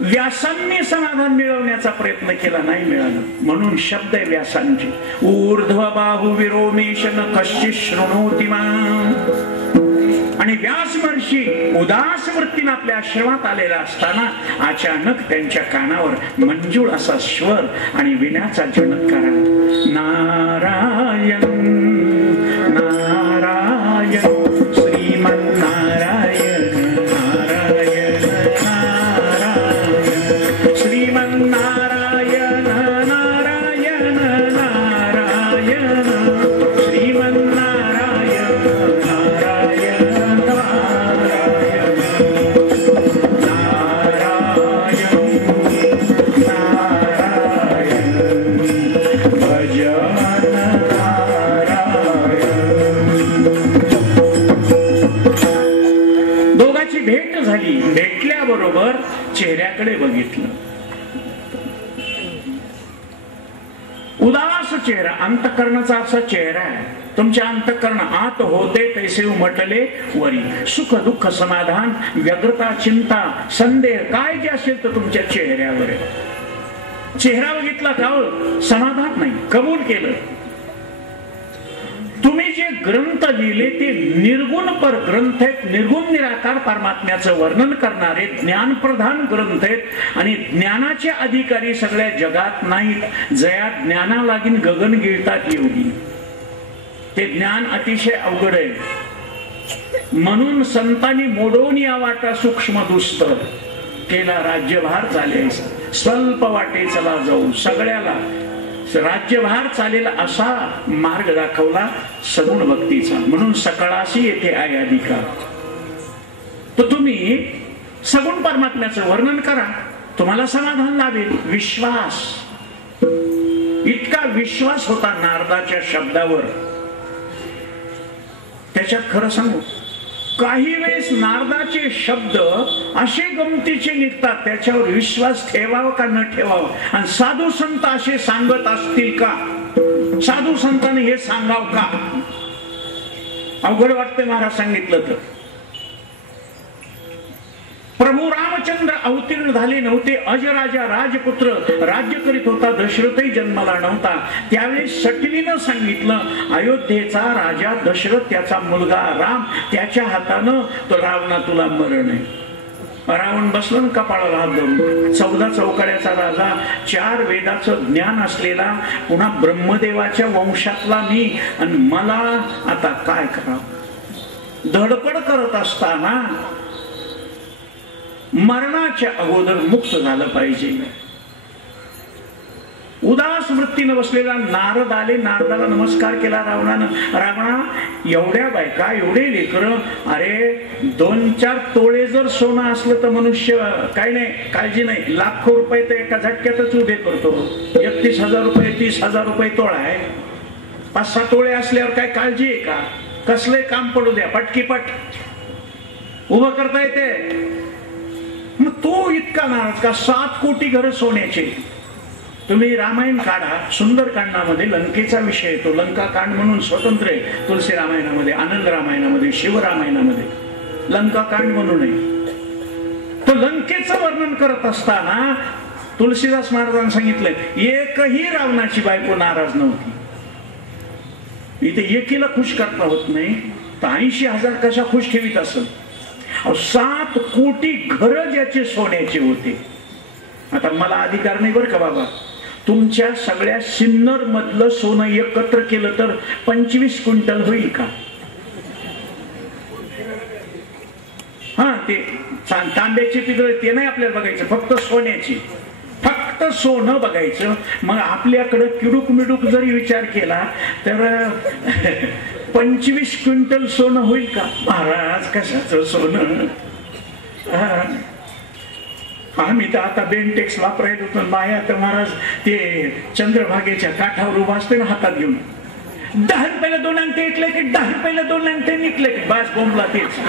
व्यासांनी समाधान मिळवण्याचा प्रयत्न केला, नाही मिळालं. म्हणून शब्द आहे व्यासांची, ऊर्ध्व बाहु विरोमेशन कश्चित् शृणोति मां. आणि व्यास महर्षी उदास वृत्तीने आपल्या आश्रमात आलेला असताना अचानक त्यांच्या कानावर मंजूळ असा स्वर आणि विण्याचा झणकार. नारायण नारायण श्रीमन्नारायण भेटल्याबरोबर चेहऱ्याकडे बघितलं. उदास चेहरा, अंतःकरणाचा असा चेहरा आहे. तुमच्या अंतःकरण आत होते तैसे उमटले वरी. सुख दुःख समाधान व्यग्रता चिंता संदेह काय जे असेल तर तुमच्या चेहऱ्यावर आहे. चेहरा बघितला का समाधान नाही, कबूल केलं. तुम्ही जे ग्रंथ लिहिले ते निर्गुण पर ग्रंथ आहेत, निर्गुण निराकार परमात्म्याचं वर्णन करणारे ज्ञानप्रधान ग्रंथ आहेत. आणि ज्ञानाचे अधिकारी सगळ्या जगात नाहीत. जया ज्ञाना लागीन गगन गिळतात योगी. ते ज्ञान अतिशय अवघड आहे. म्हणून संतांनी मोडून या वाटा सूक्ष्म दुस्तर केला राज्यभार चालेल. स्वल्प वाटे चला जाऊ, सगळ्याला राज्यभार चालेल असा मार्ग दाखवला सगुण भक्तीचा. म्हणून सकळाशी येथे आयादिका. तर तुम्ही सगुण परमात्म्याचं वर्णन करा, तुम्हाला समाधान लाभेल. विश्वास, इतका विश्वास होता नारदाच्या शब्दावर. त्याच्यात खरं सांगू, काही वेळेस नारदाचे शब्द असे गमतीचे निघतात, त्याच्यावर विश्वास ठेवावा का न ठेवावा. आणि साधू संत असे सांगत असतील का, साधू संतांनी हे सांगाव का, अवघड वाटते महाराज सांगितलं तर. प्रभू रामचंद्र अवतीर्ण झाले नव्हते, अजराजा राजपुत्र राज्य करीत होता, दशरथही जन्माला नव्हता. त्यावेळी सटवीनं सांगितलं, अयोध्येचा राजा दशरथ, त्याचा मुलगा राम, त्याच्या हातानं तो रावणा तुला मरण आहे. रावण बसला ना कपाळाला हात धरून. 14 चौकड्याचा राजा, 4 वेदाचं ज्ञान असलेला, पुन्हा ब्रह्मदेवाच्या वंशातला मी, आणि मला आता काय करावं. धडपड करत असताना मरणाच्या अगोदर मुक्त झालं पाहिजे. उदास वृत्तीनं बसलेला नारद आले, नारदाला नमस्कार केला रावणानं. रावणा, एवढ्या बायका, एवढे लेकर, अरे 2-4 तोळे जर सोनं असलं तर मनुष्य काय नाही, काळजी नाही. लाखो रुपये तर एका झटक्यातच उभे करतो. 31,000 रुपये, 30,000 रुपये तोळा आहे. 5-6 तोळे असल्यावर काय काळजी आहे का. कसलंय काम पडू द्या, पटकीपट उभं करता येते. मग तो इतका नाराज का. 7 कोटी घर सोन्याचे. तुम्ही रामायण काढा, सुंदरकांडामध्ये लंकेचा विषय येतो. लंका कांड म्हणून स्वतंत्र आहे तुलसी रामायणामध्ये, आनंद रामायणामध्ये, शिवरामायणामध्ये लंका कांड म्हणून आहे. तर लंकेचं वर्णन करत असताना तुलसीदास महाराजांनी सांगितलंय, एकही रावणाची बायको नाराज नव्हती. इथे एकीला खुश करता होत नाही, तर 80,000 कशा खुश ठेवीत असेल. 7 कोटी घर ज्याचे सोन्याचे होते. आता मला अधिकार नाही बरं का बाबा, तुमच्या सगळ्या सिन्नर मधलं सोनं एकत्र केलं तर 25 क्विंटल होईल का. हा, ते तांब्याचे पितळ ते नाही आपल्याला बघायचं, फक्त सोन्याची, फक्त सोनं बघायचं. मग आपल्याकडं किडूक मिडूक जरी विचार केला तर 25 क्विंटल सोनं होईल का. महाराज कशाचं सोनं. आम्ही तर आता बेंटेक्स वापरायला होतो माया, तर महाराज ते चंद्रभागेच्या काठावर उभा असते ना हातात घेऊन, 10 रुपयाला 2 अंगठे इकले की 10 रुपयाला 2 अंगठे निघले की बास बोंबला तेच.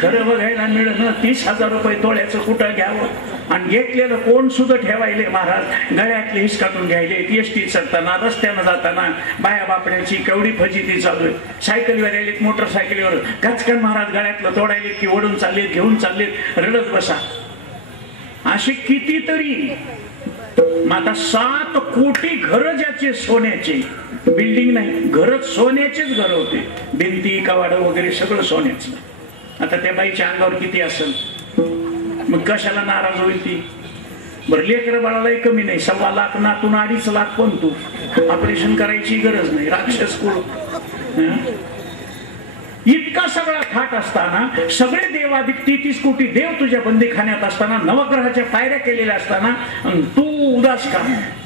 खरं बघायला मिळणं 30,000 रुपये तोळ्याचं कुठं घ्यावं. आणि घेतलेलं कोण सुद्धा ठेवायले महाराज, गळ्यातले हिसकाटून घ्यायले. एसटी चढताना, रस्त्यानं जाताना बाया बापड्याची केवढी फजिती चालू आहे. सायकलीवर आले, मोटरसायकलीवर गचकन महाराज गळ्यातलं तोडायले की ओढून चाललेत, घेऊन चाललेत, रडत बसा. असे कितीतरी. आता 7 कोटी घर ज्याचे सोन्याचे, बिल्डिंग नाही, घर सोन्याचेच घर होते. भिंती कवाड वगैरे सगळं सोन्याचं. आता त्या बाईच्या अंगावर किती असेल, मग कशाला नाराज होईल ती. बरं, लेकर बाळालाही कमी नाही. 1.25 लाख नातून 2.5 लाख पण तू ऑपरेशन करायची गरज नाही. राक्षस कुळ. इतका सगळा थाट असताना, सगळे देवाधिक 33 कोटी देव तुझ्या बंदीखान्यात असताना, नवग्रहाच्या पायऱ्या केलेल्या असताना तू उदास का.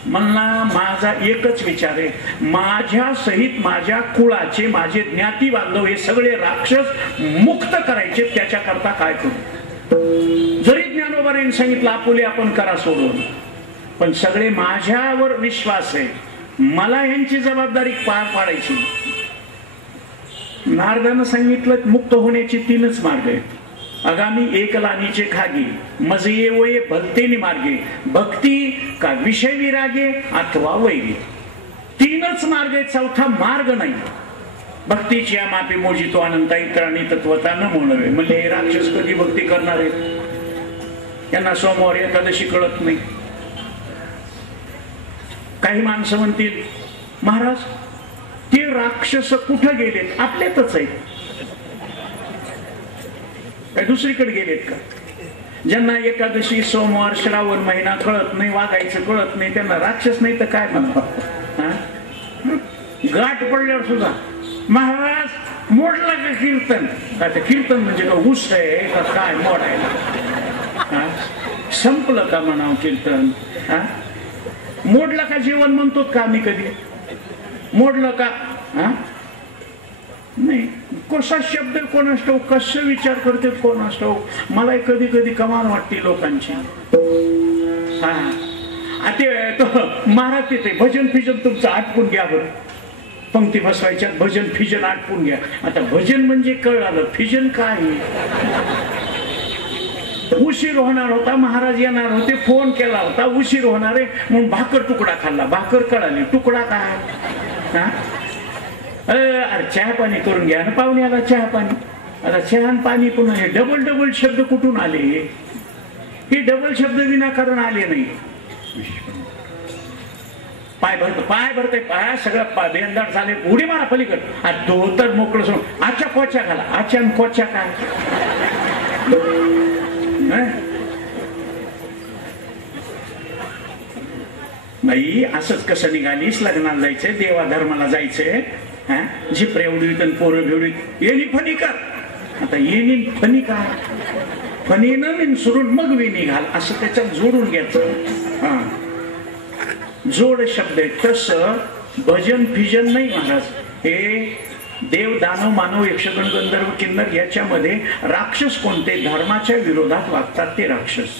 म्हणला माझा एकच विचार आहे, माझ्या सहित माझ्या कुळाचे, माझे ज्ञाती बांधव हे सगळे राक्षस मुक्त करायचे, त्याच्याकरता काय करू. जरी ज्ञानोबाने सांगितलं आपुले आपण करा सोडून, पण सगळे माझ्यावर विश्वास आहे, मला यांची जबाबदारी पार पाडायची. नारदानं सांगितलं मुक्त होण्याचे 3च मार्ग आहेत. आगामी एकलानीचे खागे, मजये वये भक्तेनी मार्गे, भक्ती का विषय विरागे अथवा वैरी. 3च मार्ग आहेत, चौथा मार्ग नाही. भक्तीची मापे मोजितो अनंता इतरांनी तत्वता न म्हणवे. म्हणजे हे राक्षस कधी भक्ती करणार आहेत. यांना सोमवार एकादशी कळत नाही. काही माणसं म्हणतील महाराज ते राक्षस कुठं गेलेत, आपल्यातच आहेत, काय दुसरीकडे गेलेत का. ज्यांना एकादशी सोमवार श्रावण महिना कळत नाही, वागायचं कळत नाही, त्यांना राक्षस नाही तर काय म्हणतात. गाठ पडल्यावर सुद्धा महाराज मोडला का कीर्तन. काय कीर्तन म्हणजे का ऊस आहे का काय मोडायला. संपलं का म्हणावं कीर्तन. मोडलं का जेवण म्हणतो का आम्ही कधी? मोडलं का? हा नाही. कसा शब्द कोणास ठाऊक, कसं विचार करते कोणास ठाऊक. मला कधी कधी कमाल वाटते लोकांची. हा ते महाराज तिथे भजन फिजन तुमचं आटपून घ्या बरं. पंक्ती बसवायच्या, भजन फिजन आटपून घ्या. आता भजन म्हणजे कळालं, फिजन काय? उशीर होणार होता, महाराज येणार होते, फोन केला होता उशीर होणार आहे म्हणून भाकर तुकडा खाल्ला. भाकर कळाली, तुकडा काय? हा अरे चहा पाणी करून घ्या ना पाहुण्याला. चहा पाणी, आता चहा पाणी पुन्हा हे डबल डबल शब्द कुठून आले? हे डबल शब्द विनाकारण आले नाही. पाय भरते पाय सगळं बेंदार झाले. उडी मारा पलीकडे. धोतर मोकळं सोडून आच्या कोच्या घाला. आच्या कोच्या काय? बाई असंच कसं निघालीस? लग्नाला जायचंय, देवा धर्माला जायचंय. झिप रेवडीत आणि पोरं भेवडीत येणी फणी कर. आता येणी फणी का? फणी नवीन सोडून मग वेणी घाल असं त्याच्यात जोडून घ्यायचं. जोड शब्द आहे. तसं भजन फिजन नाही महाराज. हे देव दानव मानव यक्षगण गंधर्व किन्नर याच्यामध्ये राक्षस कोणते? धर्माच्या विरोधात वागतात ते राक्षस,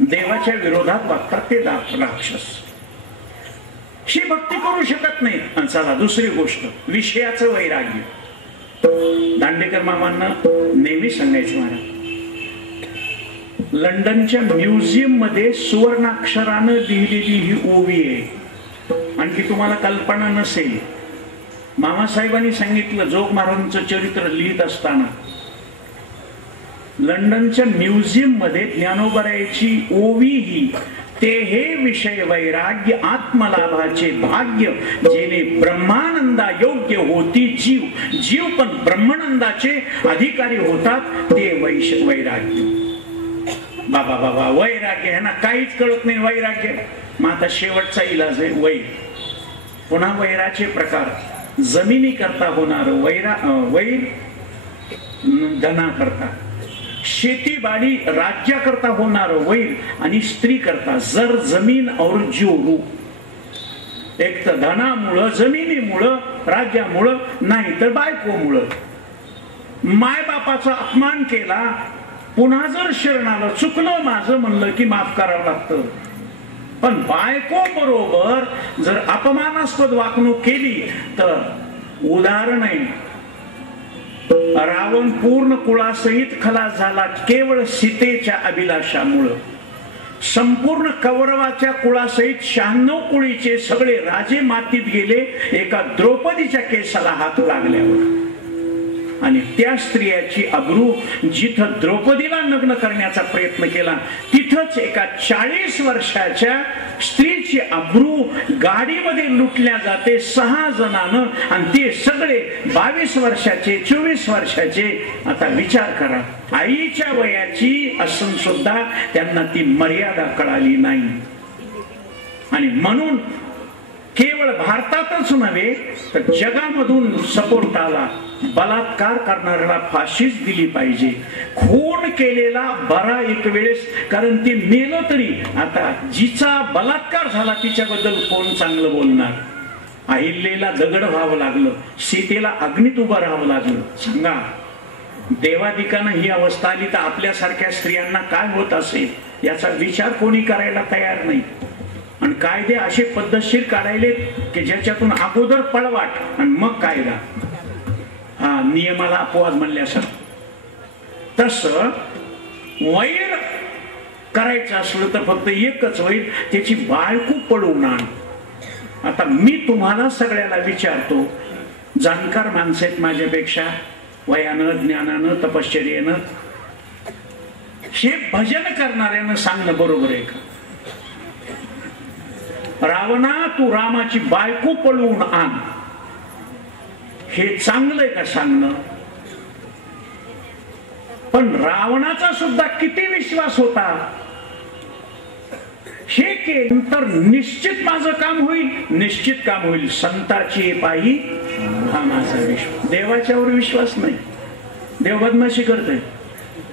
देवाच्या विरोधात वागतात ते राक्षस. ही भक्ती करू शकत नाही. आणि चला दुसरी गोष्ट, विषयाचं वैराग्य. दांडेकर मामांना नेहमी सांगायचं महाराज, लंडनच्या म्युझियम मध्ये सुवर्णाक्षरानं लिहिलेली ही ओवी आहे. आणखी तुम्हाला कल्पना नसेल, मामासाहेबांनी सांगितलं जोग महाराजांचं चरित्र लिहित असताना लंडनच्या म्युझियम मध्ये ज्ञानोबरायाची ओवी ही ते हे विषय वैराग्य आत्मलाभाचे भाग्य जेणे ब्रह्मानंदा योग्य होती जीव. जीव पण ब्रह्मानंदाचे अधिकारी होतात ते वैराग्य. बाबा बाबा वैराग्य ह्यांना काहीच कळत नाही. वैराग्य मग आता शेवटचा इलाज आहे वैर. पुन्हा वैराचे प्रकार. जमिनी करता होणार वैर, धना करता, शेतीबाडी राज्या करता होणार वैर, आणि स्त्री करता जर जमीन और जोरू. एक तर धनामुळं, जमिनीमुळं, राज्यामुळं, नाही तर बायकोमुळं. माय बापाचा अपमान केला, पुन्हा जर शरणाला चुकलं माझं म्हणलं की माफ करावं लागतं. पण बायको बरोबर जर अपमानास्पद वागणूक केली तर उदाहरण आहे. रावण पूर्ण कुळासहित खलास झाला केवळ सीतेच्या अभिलाषामुळं. संपूर्ण कौरवाच्या कुळासहित 96 कुळीचे सगळे राजे मातीत गेले एका द्रौपदीच्या केसाला हात लागल्यावर. आणि त्या स्त्रियाची अब्रू जिथं द्रौपदीला नग्न करण्याचा प्रयत्न केला तिथंच एका 40 वर्षाच्या स्त्रीची अब्रू गाडीमध्ये लुटल्या जाते 6 जणांना, आणि ते सगळे 22 वर्षाचे 24 वर्षाचे. आता विचार करा, आईच्या वयाची असून सुद्धा त्यांना ती मर्यादा कळाली नाही. आणि म्हणून केवळ भारतातच नव्हे तर जगामधून सपोर्ट आला. बलात्कार करणाऱ्याला फाशीच दिली पाहिजे. खून केलेला बरा एक वेळेस, कारण ते मेलं तरी आता जिचा बलात्कार झाला तिच्याबद्दल कोण चांगलं बोलणार? अहिल्याला दगड व्हावं लागलं, सीतेला अग्नीत उभं राहावं लागलं. सांगा, देवादिकांना ही अवस्था आली तर आपल्यासारख्या स्त्रियांना काय होत असेल याचा विचार कोणी करायला तयार नाही. आणि कायदे असे पद्धतशीर काढायले की ज्याच्यातून अगोदर पळवाट आणि मग कायदा. हा नियमाला अपवाद म्हणल्यासारखं. तसं वैर करायचं असलं तर फक्त एकच वैर, त्याची बायको पळवून आण. आता मी तुम्हाला सगळ्याला विचारतो, जाणकार माणसं आहेत माझ्यापेक्षा वयानं, ज्ञानानं, तपश्चर्येनं, हे भजन करणाऱ्यानं सांगणं बरोबर आहे का? रावणा तू रामाची बायको पळवून आण, हे चांगलंय का सांगणं? पण रावणाचा सुद्धा किती विश्वास होता, हे केल्यानंतर निश्चित माझं काम होईल, निश्चित काम होईल. संताची पायी हा माझा विश्वास. देवाच्यावर विश्वास नाही. देव बदमाशी करते.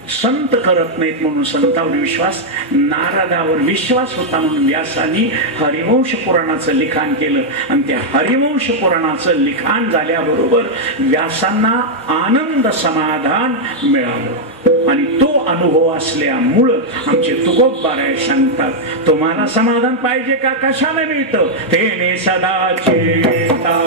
संत करत नाहीत म्हणून संतावर विश्वास, नारदावर विश्वास होता म्हणून व्यासांनी हरिवंश पुराणाचं लिखाण केलं. आणि त्या हरिवंश पुराणाचं लिखाण झाल्याबरोबर व्यासांना आनंद समाधान मिळालं. आणि तो अनुभव असल्यामुळं आमचे तुकोबाराय सांगतात, तुम्हाला समाधान पाहिजे का? कशाने मिळतं? तेने सदा चित्ता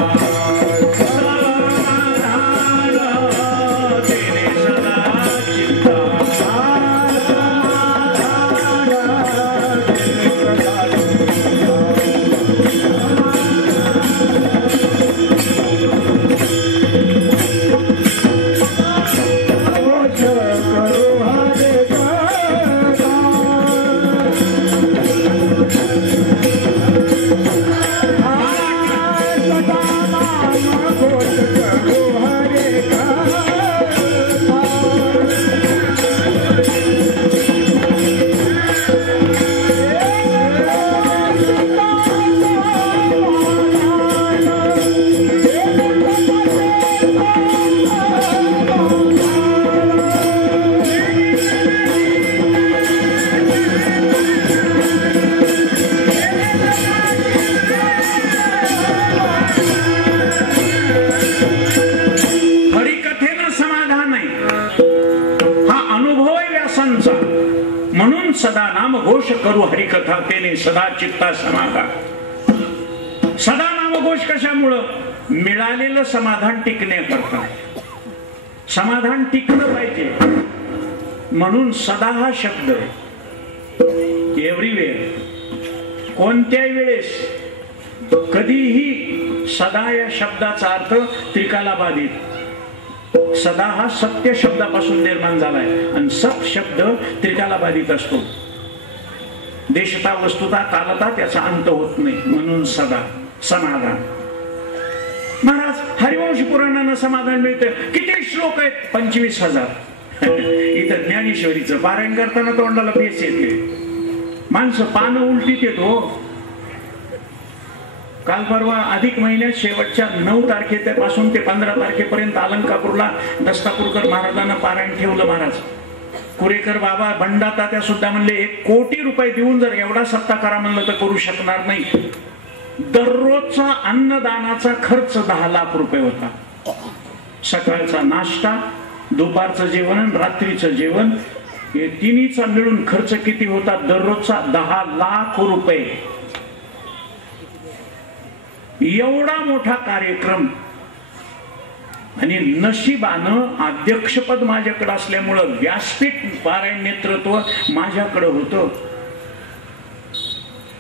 सदा नाम घोष करू हरिकथा तेने सदा चित्ता समाधान. सदा नाम घोष कशामुळं? मिळालेलं समाधान टिकण्याकरता. समाधान टिकलं पाहिजे म्हणून सदा हा शब्द एव्हरीवेअर, कोणत्याही वेळेस, कधीही. सदा या शब्दाचा अर्थ त्रिकाला बाधित. सदा हा सत्य शब्दापासून निर्माण झालाय आणि सत शब्द त्रिकाला बाधित असतो. देशता वस्तुता कालता त्याचा अंत होत नाही म्हणून सदा समाधान. महाराज हरिवंश पुराणानं समाधान मिळतं. किती श्लोक आहेत? 25,000. इथं ज्ञानेश्वरीचं पारायण करताना तोंडाला फेस येते. माणसं पानं उलटीत येतो. काल परवा अधिक महिन्यात शेवटच्या 9 तारखेपासून ते 15 तारखेपर्यंत अलंकापूरला दस्तापूरकर महाराजांना पारायण ठेवलं. महाराज कुरेकर बाबा बंडा तात्या सुद्धा म्हणले 1 कोटी रुपये देऊन जर एवढा सत्ता करा म्हणलं तर करू शकणार नाही. दररोजचा अन्नदानाचा खर्च 10 लाख रुपये होता. सकाळचा नाश्ता, दुपारचं जेवण आणि रात्रीचं जेवण हे तिन्हीचा मिळून खर्च किती होता? दररोजचा 10 लाख रुपये. एवढा मोठा कार्यक्रम. आणि नशिबानं अध्यक्षपद माझ्याकडे असल्यामुळं व्यासपीठ पारायण नेतृत्व माझ्याकडे होतं.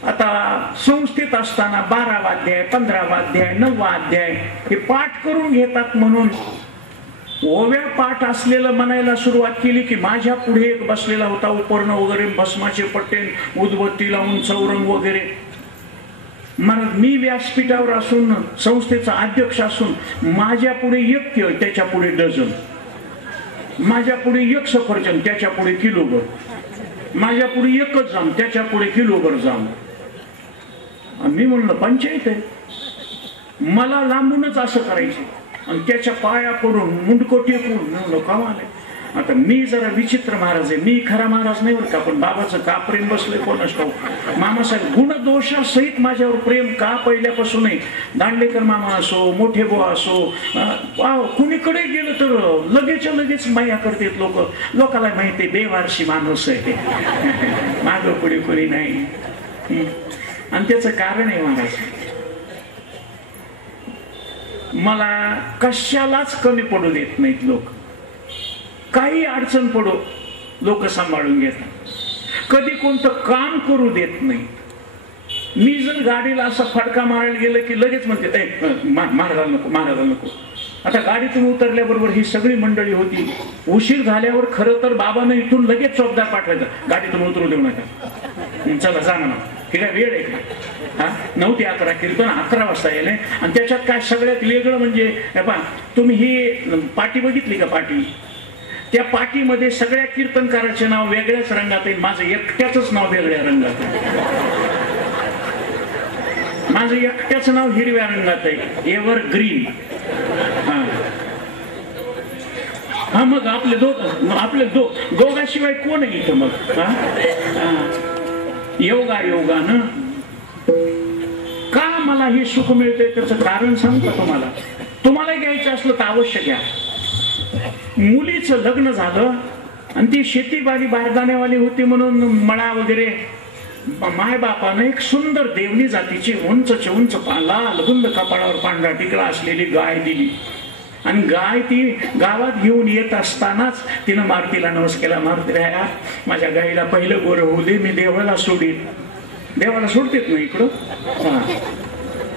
आता संस्थेत असताना 12वा अध्याय, 15वा अध्याय, 9वा अध्याय हे पाठ करून घेतात म्हणून ओव्या पाठ असलेलं म्हणायला सुरुवात केली की माझ्या पुढे एक बसलेला होता. उपर्ण वगैरे भस्माचे पट्टे, उदबत्ती लावून चौरंग वगैरे. मी व्यासपीठावर असून, संस्थेचा अध्यक्ष असून, माझ्या पुढे 1 त्याच्या पुढे डझन, माझ्या पुढे 1 सफरचंद त्याच्या पुढे किलोभर, माझ्या पुढे 1च जाम त्याच्या पुढे किलोभर जाम. मी म्हणलं पंचायत आहे. मला लांबूनच असं करायचं आणि त्याच्या पाया पडून मुंडको टेकून म्हणलं कमाल आहे. आता मी जरा विचित्र महाराज आहे. मी खरा महाराज नाही बरं का, पण बाबाचं का प्रेम बसले कोणाच ठाऊक. मामासाहेब गुणदोषासहित माझ्यावर प्रेम का पहिल्यापासूनही. दांडेकर मामा असो, मोठे बुवा असो, कुणीकडे गेलं तर लगेच माया करतात लोक. लोकांना माहिती बेवारशी माणूस आहे, मागं पुढे कोणी नाही. आणि त्याचं कारण आहे महाराज, मला कशालाच कमी पडू देत नाहीत लोक. काही अडचण पडो लोक सांभाळून घेतात. कधी कोणतं काम करू देत नाही. मी जर गाडीला असा फटका मारायला गेलं की लगेच म्हणते महाराजाला नको, महाराजाला नको. आता गाडीतून उतरल्याबरोबर ही सगळी मंडळी होती. उशीर झाल्यावर खरं तर बाबानं इथून लगेच चौकदार पाठवायचा, गाडीतून उतरू देऊ नका, चला जा म्हणा. हे काय वेळ आहे का? 9 ते 11 कीर्तन 11 वाजता येईल. आणि त्याच्यात काय सगळ्यात वेगळं म्हणजे तुम्ही ही पाटी बघितली का? पाटी, त्या पाटीमध्ये सगळ्या कीर्तनकाराचे नाव वेगळ्याच रंगात आहे. माझं एकट्याच नाव वेगळ्या रंगात आहे. माझं एकट्याच नाव हिरव्या रंगात आहे, एव्हर ग्रीन. हा मग आपले दोघाशिवाय कोण आहे इथं मग? योगानं का मला हे सुख मिळतंय त्याचं कारण सांगतो तुम्हाला. तुम्हाला घ्यायचं असलं तर अवश्य घ्या. मुलीचं लग्न झालं आणि ती शेतीबाडी बारदाण्यावाली होती म्हणून मळा वगैरे माय बापानं एक सुंदर देवणी जातीची उंचचे उंच लाल गुंद कपाळावर पांढरा टिकला असलेली गाय दिली. आणि गाय ती गावात घेऊन येत असतानाच तिनं मारुतीला नमस्कार केला. मारुती राया माझ्या गाईला पहिलं गोर होऊ दे, मी देवाला सोडीन. देवाला सोडतेत ना इकडं.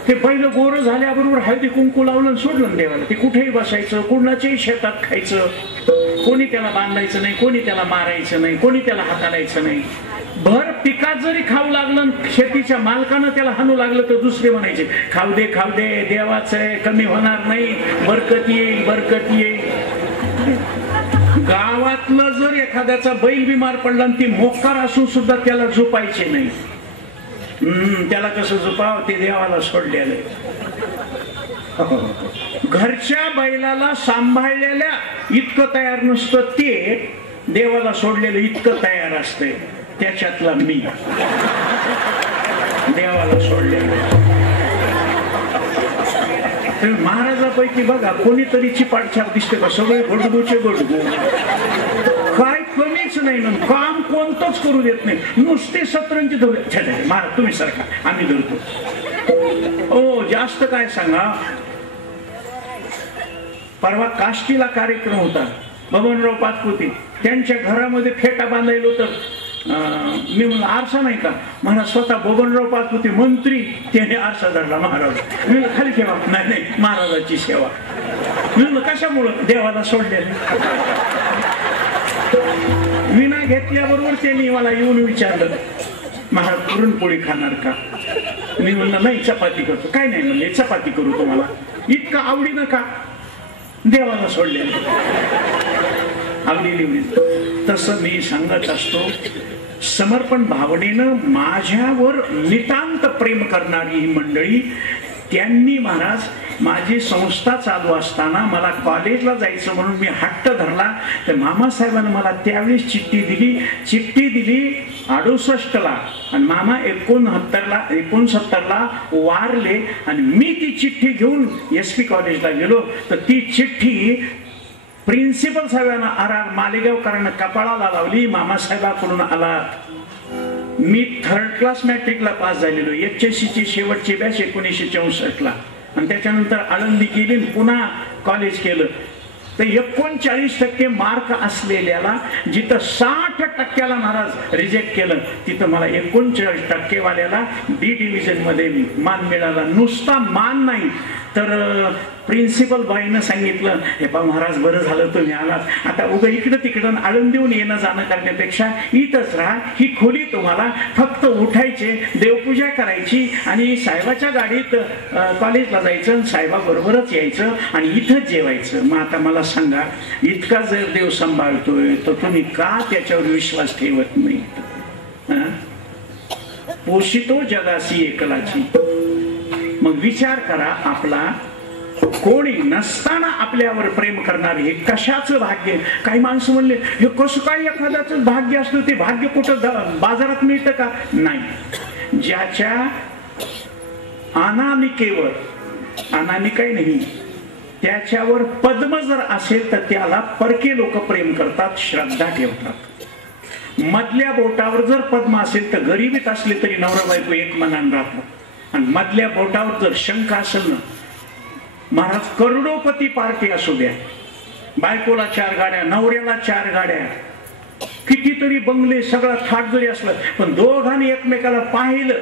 ते पहिलं गोर झाल्याबरोबर हळदी कुंकू लावलं सोडलं देवाला. ते कुठेही बसायचं, कुणाच्याही शेतात खायचं, कोणी त्याला बांधायचं नाही, कोणी त्याला मारायचं नाही, कोणी त्याला हाताळायचं नाही. भर पिकात जरी खाऊ लागलं, शेतीच्या मालकानं त्याला हाणू लागलं तर दुसरे म्हणायचे खाऊ दे खाऊ दे, देवाचं आहे, कमी होणार नाही, बरकत येईल बरकत येईल. गावातलं जर एखाद्याचा बैल बिमार पडला आणि ती मोक्कार असून सुद्धा त्याला झोपायचे नाही. त्याला कसं झोपाव, ते देवाला सोडलेलं. घरच्या बैलाला सांभाळलेल्या इतकं तयार नसतं, ते देवाला सोडलेलं इतकं तयार असते. त्याच्यातला मी देवाला सोडलेलं. महाराजापैकी बघा कोणीतरी चिपाटछाप दिसते का? सगळे गडगोचे गडगो, काय कमीच नाही ना, काम कोणतंच करू देत नाही, नुसते सतरंजी धरले. महाराज तुम्ही सारखा आम्ही धरतो. ओ जास्त काय सांगा. परवा काष्टीला कार्यक्रम होता, बबनराव पाचपुते त्यांच्या घरामध्ये फेटा बांधायला होतं. मी म्हणलं आरसा नाही का? मला स्वतः बबनराव पाचपुते मंत्री त्याने आरसा धरला महाराज. मी खाली ठेवा. नाही नाही, महाराजाची सेवा. मी म्हणलं कशामुळं? देवाला सोडलेलं. विना घेतल्याबरोबर त्यांनी मला येऊन विचारलं महाराज पुरणपोळी खाणार का? मी म्हणलं नाही चपाती करतो. काय नाही म्हणले, चपाती करू तुम्हाला. इतकं आवडीनं का? देवाला सोडलेलं. आवडी निवडी. तसं मी सांगत असतो, समर्पण भावनेनं माझ्यावर नितांत प्रेम करणारी ही मंडळी, त्यांनी महाराज माझी संस्था चालू असताना मला कॉलेजला जायचं म्हणून मी हट्ट धरला. तर मामासाहेबांनी मला त्यावेळेस चिठ्ठी दिली. 68ला आणि मामा 69ला वारले. आणि मी ती चिठ्ठी घेऊन SP कॉलेजला गेलो. तर ती चिठ्ठी प्रिन्सिपल साहेबांना RR मालेगावकरांना कपाळाला लावली. मामासाहेबांकडून आला. मी 3rd क्लास मॅट्रिकला पास झालेलो. HSCची शेवटची बॅच 1964ला. आणि त्याच्यानंतर आळंदी केली, पुन्हा कॉलेज केलं. तर 39% मार्क असलेल्याला जिथं 60% महाराज रिजेक्ट केलं, तिथं मला 39% वाल्याला B डिव्हिजन मध्ये मान मिळाला. नुसता मान नाही तर प्रिन्सिपल बाईनं सांगितलं, हे पा महाराज बरं झालं तुम्ही आलात. आता उगा इकडं तिकडं आळंदीहून येणं जाणं करण्यापेक्षा इथंच राहा. ही खोली तुम्हाला फक्त उठायचे, देवपूजा करायची आणि साहेबाच्या गाडीत कॉलेजला जायचं, साहेबाबरोबरच यायचं आणि इथंच जेवायचं. मग आता मला सांगा, इतका जर देव सांभाळतोय तर तुम्ही का त्याच्यावर विश्वास ठेवत नाही? पोषितो जगासी एकलाची. मग विचार करा, आपला कोणी नसताना आपल्यावर प्रेम करणारे हे कशाचं भाग्य? काही माणसं म्हणले हे कसं काय एखाद्याचं भाग्य असतं? ते भाग्य कुठं बाजारात मिळतं का? नाही. ज्याच्या अनामिकेवर, अनामिकाही नाही, त्याच्यावर पद्म जर असेल तर त्याला परके लोक प्रेम करतात, श्रद्धा ठेवतात. मधल्या बोटावर जर पद्म असेल तर गरिबीत असले तरी नवरा बायको एक मनानं राहतात. आणि मधल्या बोटावर जर शंख असेल ना, महाराज करोडोपती पार्टी असू द्या, बायकोला 4 गाड्या, नवऱ्याला 4 गाड्या, कितीतरी बंगले, सगळं थाट जरी असलं, पण दोघांनी एकमेकाला पाहिलं,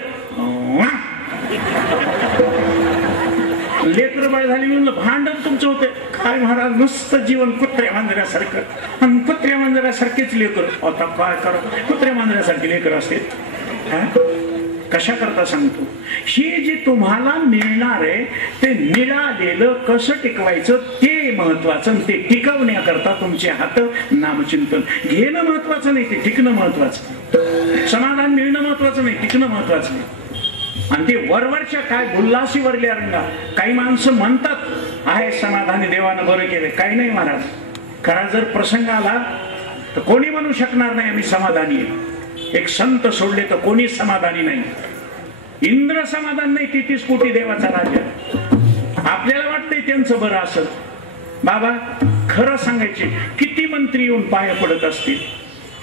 लेकर बाळ झाली म्हणून भांडण तुमचं होतं. काय महाराज नुसतं जीवन कुत्र्या मांजऱ्यासारखं, आणि कुत्र्या मांजऱ्यासारखेच लेकर. आता काय करा, कुत्र्या मांजऱ्यासारखे लेकर असते. कशा करता सांगतो, हे जे तुम्हाला मिळणार आहे ते मिळालेलं कसं टिकवायचं ते महत्वाचं. ते टिकवण्याकरता तुमचे हात नामचिंतन. घेणं महत्वाचं नाही, ते टिकणं महत्वाचं. समाधान मिळणं महत्वाचं नाही, टिकणं महत्वाचं नाही. आणि ते वरवरच्या काय उल्हासी वरल्या रंगा. काही माणसं म्हणतात आहे समाधानी देवानं बरं केलं. काही नाही महाराज, खरा जर प्रसंग आला तर कोणी म्हणू शकणार नाही आम्ही समाधानी आहे. एक संत सोडले तर कोणी समाधानी नाही. इंद्र समाधान नाही, 33 कोटी देवाचा राजा. आपल्याला वाटतंय त्यांचं बरं असं. बाबा खरं सांगायचे, किती मंत्री येऊन पाया पडत असतील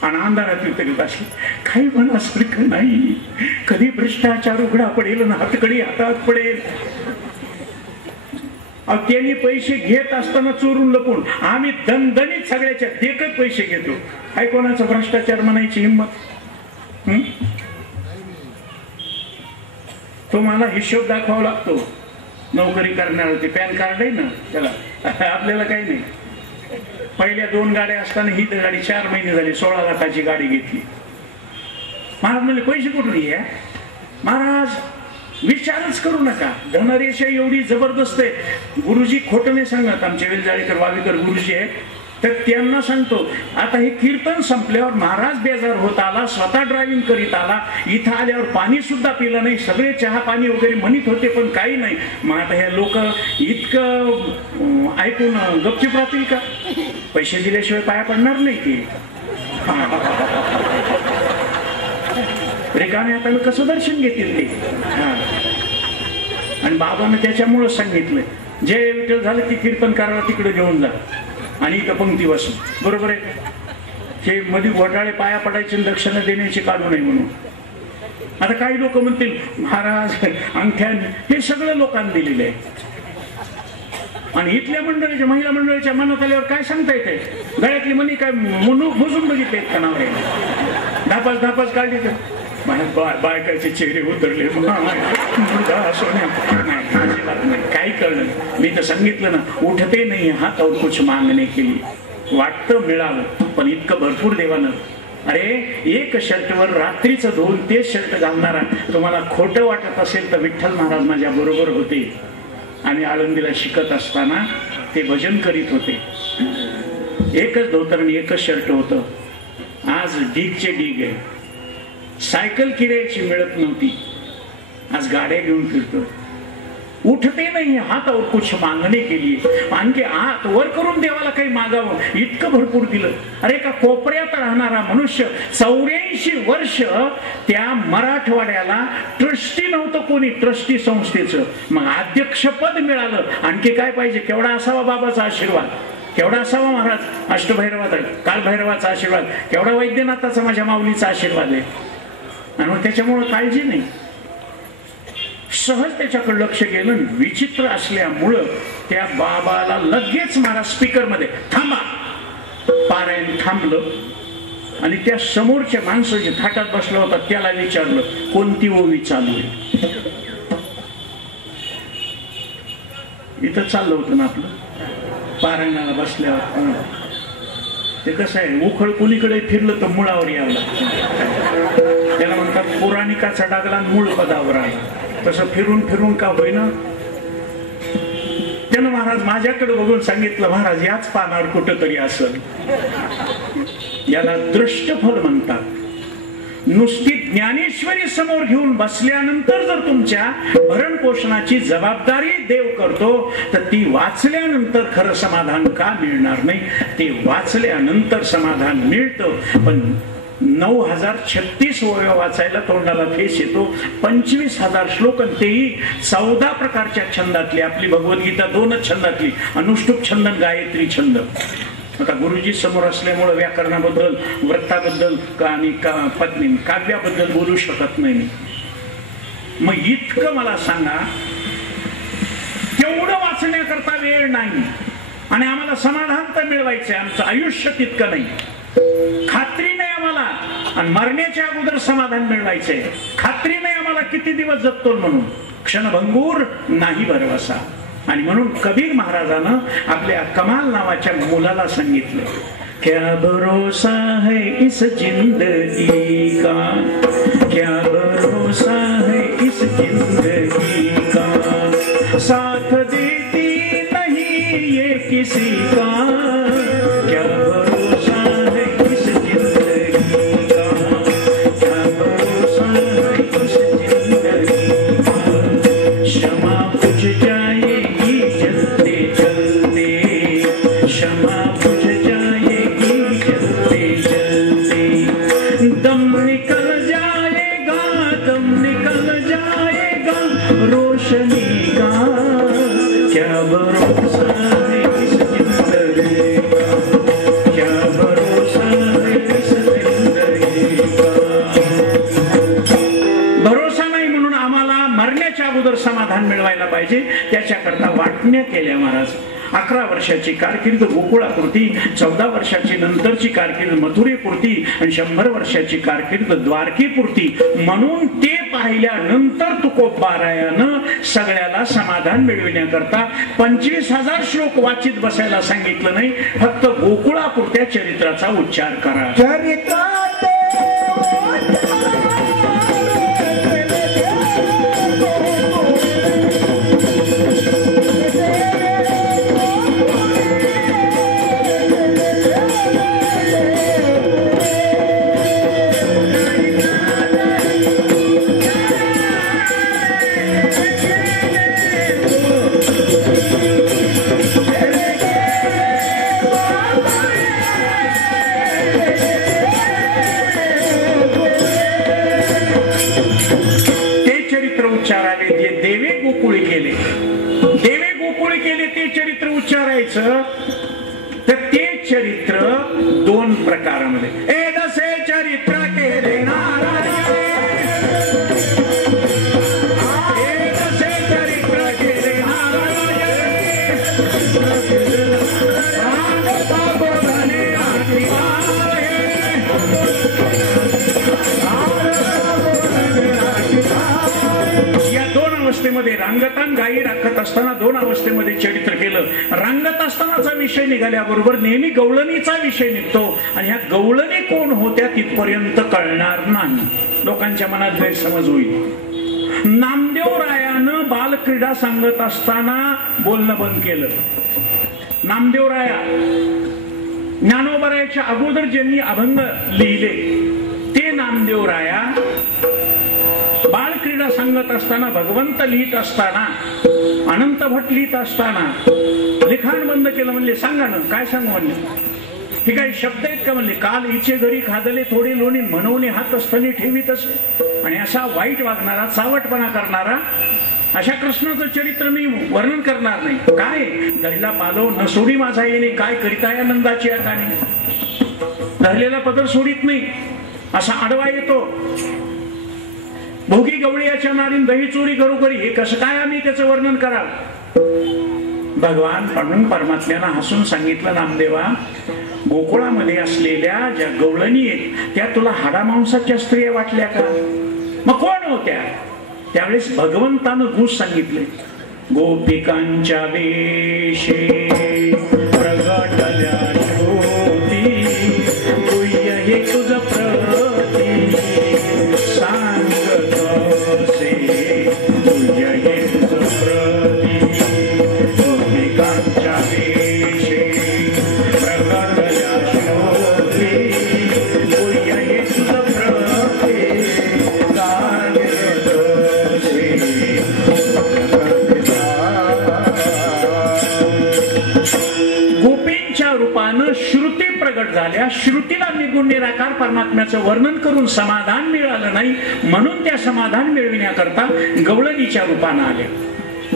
आणि अंधारात वितरित असतील, काही मनासारखं नाही. कधी भ्रष्टाचार उघडा पडेल ना हातकडी हातात पडेल. त्यांनी पैसे घेत असताना चोरून लपून, आम्ही दणदणीत सगळ्याच्या देखत पैसे घेतो. काय कोणाचा भ्रष्टाचार म्हणायची हिंमत? तुम्हाला हिशोब दाखवावा लागतो. नोकरी करणार होते, पॅन कार्ड आहे ना त्याला, आपल्याला काही नाही. पहिल्या 2 गाड्या असताना ही गाडी 4 महिने झाली 16 लाखाची गाडी घेतली. महाराज म्हणले पैसे कुठून घ्या? महाराज विचारच करू नका, धनरेषा एवढी जबरदस्त आहे. गुरुजी खोटं नाही सांगत, आमचे वेलजाळेकर वावेकर गुरुजी आहे, तर त्यांना सांगतो. आता हे कीर्तन संपल्यावर महाराज बेजार होत आला, स्वतः ड्रायव्हिंग करीत आला. इथं आल्यावर पाणी सुद्धा पिलं नाही. सगळे चहा पाणी वगैरे म्हणत होते पण काही नाही. मग आता हे लोक इतकं ऐकून गपचूप राहतील का? पैसे दिल्याशिवाय पाया पडणार नाही की. रेखाने आता कसं दर्शन घेतील ते? आणि बाबांना त्याच्यामुळं सांगितलं, जय विठ्ठल झालं की कीर्तन करायला तिकडे घेऊन जा आणि इथं पंक्ती बसून. बरोबर आहे. हे मध्ये घोटाळे पाया पडायचे दक्षिणा देण्याचे काढू नये म्हणून. आता काही लोक म्हणतील महाराज अंगठ्यान हे सगळं लोकांनी दिलेलं आहे. आणि इथल्या मंडळीच्या महिला मंडळीच्या मनात आल्यावर काय सांगता येते? गळ्यातली मनी काय मोजून बघितले का नाव? धापास काढली तर बायकाचे चेहरे उतरले. काही कळलं. मी तर सांगितलं ना, उठते नाही हात और कुछ मागणे केली. वाटतं मिळालं पण इतकं भरपूर देवानं. अरे एक शर्टवर रात्रीचं धुवून तेच शर्ट घालणारा तुम्हाला खोटं वाटत असेल तर विठ्ठल महाराज माझ्या बरोबर होते. आम्ही आळंदीला शिकत असताना ते भजन करीत होते. एकच धोतर आणि एकच शर्ट होतं. आज ढीगचे ढीग आहे. सायकल किरायची मिळत नव्हती. आज गाड्या घेऊन फिरतो. उठते नाही हात और कुछ मागणे केली. आणखी हात वर करून देवाला काही मागावं इतकं भरपूर दिलं. अरे का कोपऱ्यात राहणारा मनुष्य 84 वर्ष त्या मराठवाड्याला ट्रस्टी नव्हतं कोणी, ट्रस्टी संस्थेचं. मग अध्यक्षपद मिळालं. आणखी काय पाहिजे? केवढा असावा बाबाचा आशीर्वाद, केवढा असावा महाराज अष्टभैरवाचा कालभैरवाचा आशीर्वाद, केवढा वैद्यनाथाचा माझ्या माऊलीचा आशीर्वाद आहे. आणि मग त्याच्यामुळे काळजी नाही. सहज त्याच्याकडे लक्ष गेलं. विचित्र असल्यामुळं त्या बाबाला लगेच मला स्पीकर मध्ये थांबा, पारायण थांबलं. आणि त्या समोरच्या माणसं जे थाटात बसला होता त्याला विचारलं कोणती ओवी चालू आहे? इथं चाललं होतं ना आपलं पारायणाला बसल्यावर. ते कसं आहे, उखळ कुणीकडे फिरलं तर मुळावर यावं लागतं. त्याला म्हणतात पौराणिकाचा डागला मूळ पदावर आला. तसं फिरून फिरून का होईना. त्यानं महाराज माझ्याकडे बघून सांगितलं, महाराज याच पानावर कुठंतरी असेल. याला दृष्टफल म्हणतात. नुसती ज्ञानेश्वरी समोर घेऊन बसल्यानंतर जर तुमच्या भरण पोषणाची जबाबदारी देव करतो तर ती वाचल्यानंतर खरं समाधान का मिळणार नाही? ते वाचल्यानंतर समाधान मिळतं. पण 9036 ओव्या वाचायला तोंडाला फेस येतो. 25,000 श्लोक, तेही 14 प्रकारच्या छंदातली. आपली भगवद्गीता 2च छंदातली, अनुष्टुप छंद, गायत्री छंद. आता गुरुजी समोर असल्यामुळे व्याकरणाबद्दल, व्रताबद्दल आणि पत्नी काव्याबद्दल बोलू शकत नाही. मग इतकं मला सांगा, तेवढं वाचण्याकरता वेळ नाही. आणि आम्हाला समाधान तर मिळवायचंय, आमचं आयुष्य तितकं नाही. खात्री नाही आम्हाला. आणि मरण्याच्या अगोदर समाधान मिळवायचंय. खात्री नाही आम्हाला किती दिवस जगतो म्हणून. क्षणभंगूर नाही भरवसा. आणि म्हणून कबीर महाराजानं आपल्या कमाल नावाच्या मुलाला सांगितलं, क्या भरोसा है इस जिंदगी का, क्या भरोसा है इस जिंदगी का, साथ देती नहीं ये किसी का, क्या भरोसा है इस जिंदगी का, क्या भरोसा है इस जिंदगी का, क्षमा बुझ जाएगी चलते चलते, क्षमा बुझ जाएगी पाहिजे त्याच्याकरता वाटण्या केल्या महाराज. 11 वर्षाची कारकीर्द गोकुळापुरती, 14 वर्षाची नंतरची कारकीर्द मथुरेपुरती आणि 100 वर्षाची कारकीर्द द्वारकेपुरती. म्हणून ते पाहिल्यानंतर तुकोबारायानं सगळ्याला समाधान मिळविण्याकरता 25,000 श्लोक वाचित बसायला सांगितलं नाही, फक्त गोकुळापुरत्या चरित्राचा उच्चार करा. तर ते चरित्र 2 प्रकारामध्ये. एदसे चरित्र केले नारायण, एदसे चरित्र केले या 2 अवस्थेमध्ये रांगतान गायी राखत असताना 2 अवस्थेमध्ये चरित्र केलं. रांगत असतानाचा विषय निघाल्याबरोबर नेहमी गवळणीचा विषय निघतो आणि ह्या गवळणी कोण होत्या तिथपर्यंत कळणार नाही, लोकांच्या मनात गैरसमज होईल. नामदेवरायानं बालक्रीडा सांगत असताना बोलणं बंद केलं. नामदेवराया ज्ञानोबरायाच्या अगोदर ज्यांनी अभंग लिहिले ते नामदेवराया बालक्रीडा सांगत असताना, भगवंत लिहित असताना, अनंत भट लिहित असताना लिखाण बंद केलं. म्हणले सांगा ना काय सांगू. म्हणले हे काही शब्द आहेत का. म्हणले काल हिचे घरी खादले थोडे लोणी, म्हणून हात असताना ठेवीत असे. आणि असा वाईट वागणारा, चावटपणा करणारा अशा कृष्णाचं चरित्र मी वर्णन करणार नाही. काय धरला पालो न सोडी माझा येणे, काय करिता या नंदाची आकाने. धरलेला पदर सोडित नाही असा आडवा येतो. भोगी गवळीयाच्या नारीन दही चोरी घरोघरी, हे कसं काय आम्ही त्याचं वर्णन करावं. भगवान म्हणून परमात्म्याला हसून सांगितलं, नामदेवा गोकुळामध्ये असलेल्या ज्या गवळणी आहेत त्या तुला हाडामांसाच्या स्त्रिया वाटल्या का. मग कोण होत्या. त्यावेळेस भगवंतानं गुण सांगितले. गोपिकांच्या वेशे प्रगटल्या ज्योती, तुझ्य हे तुझ प्रती सांगत असे, तुझ्य हे तुझ प्रती. गोपिकांच्या वेशे प्रगटल्या ज्योती, तुझ्य हे तुझ प्रती सांगत असे. गोपींच्या रूपानं श्रुती प्रगट झाल्या. श्रुतीला निगुण निराकार परमात्म्याचं वर्णन करून समाधान मिळालं नाही, म्हणून त्या समाधान मिळविण्याकरता गवळणीच्या रूपानं आले.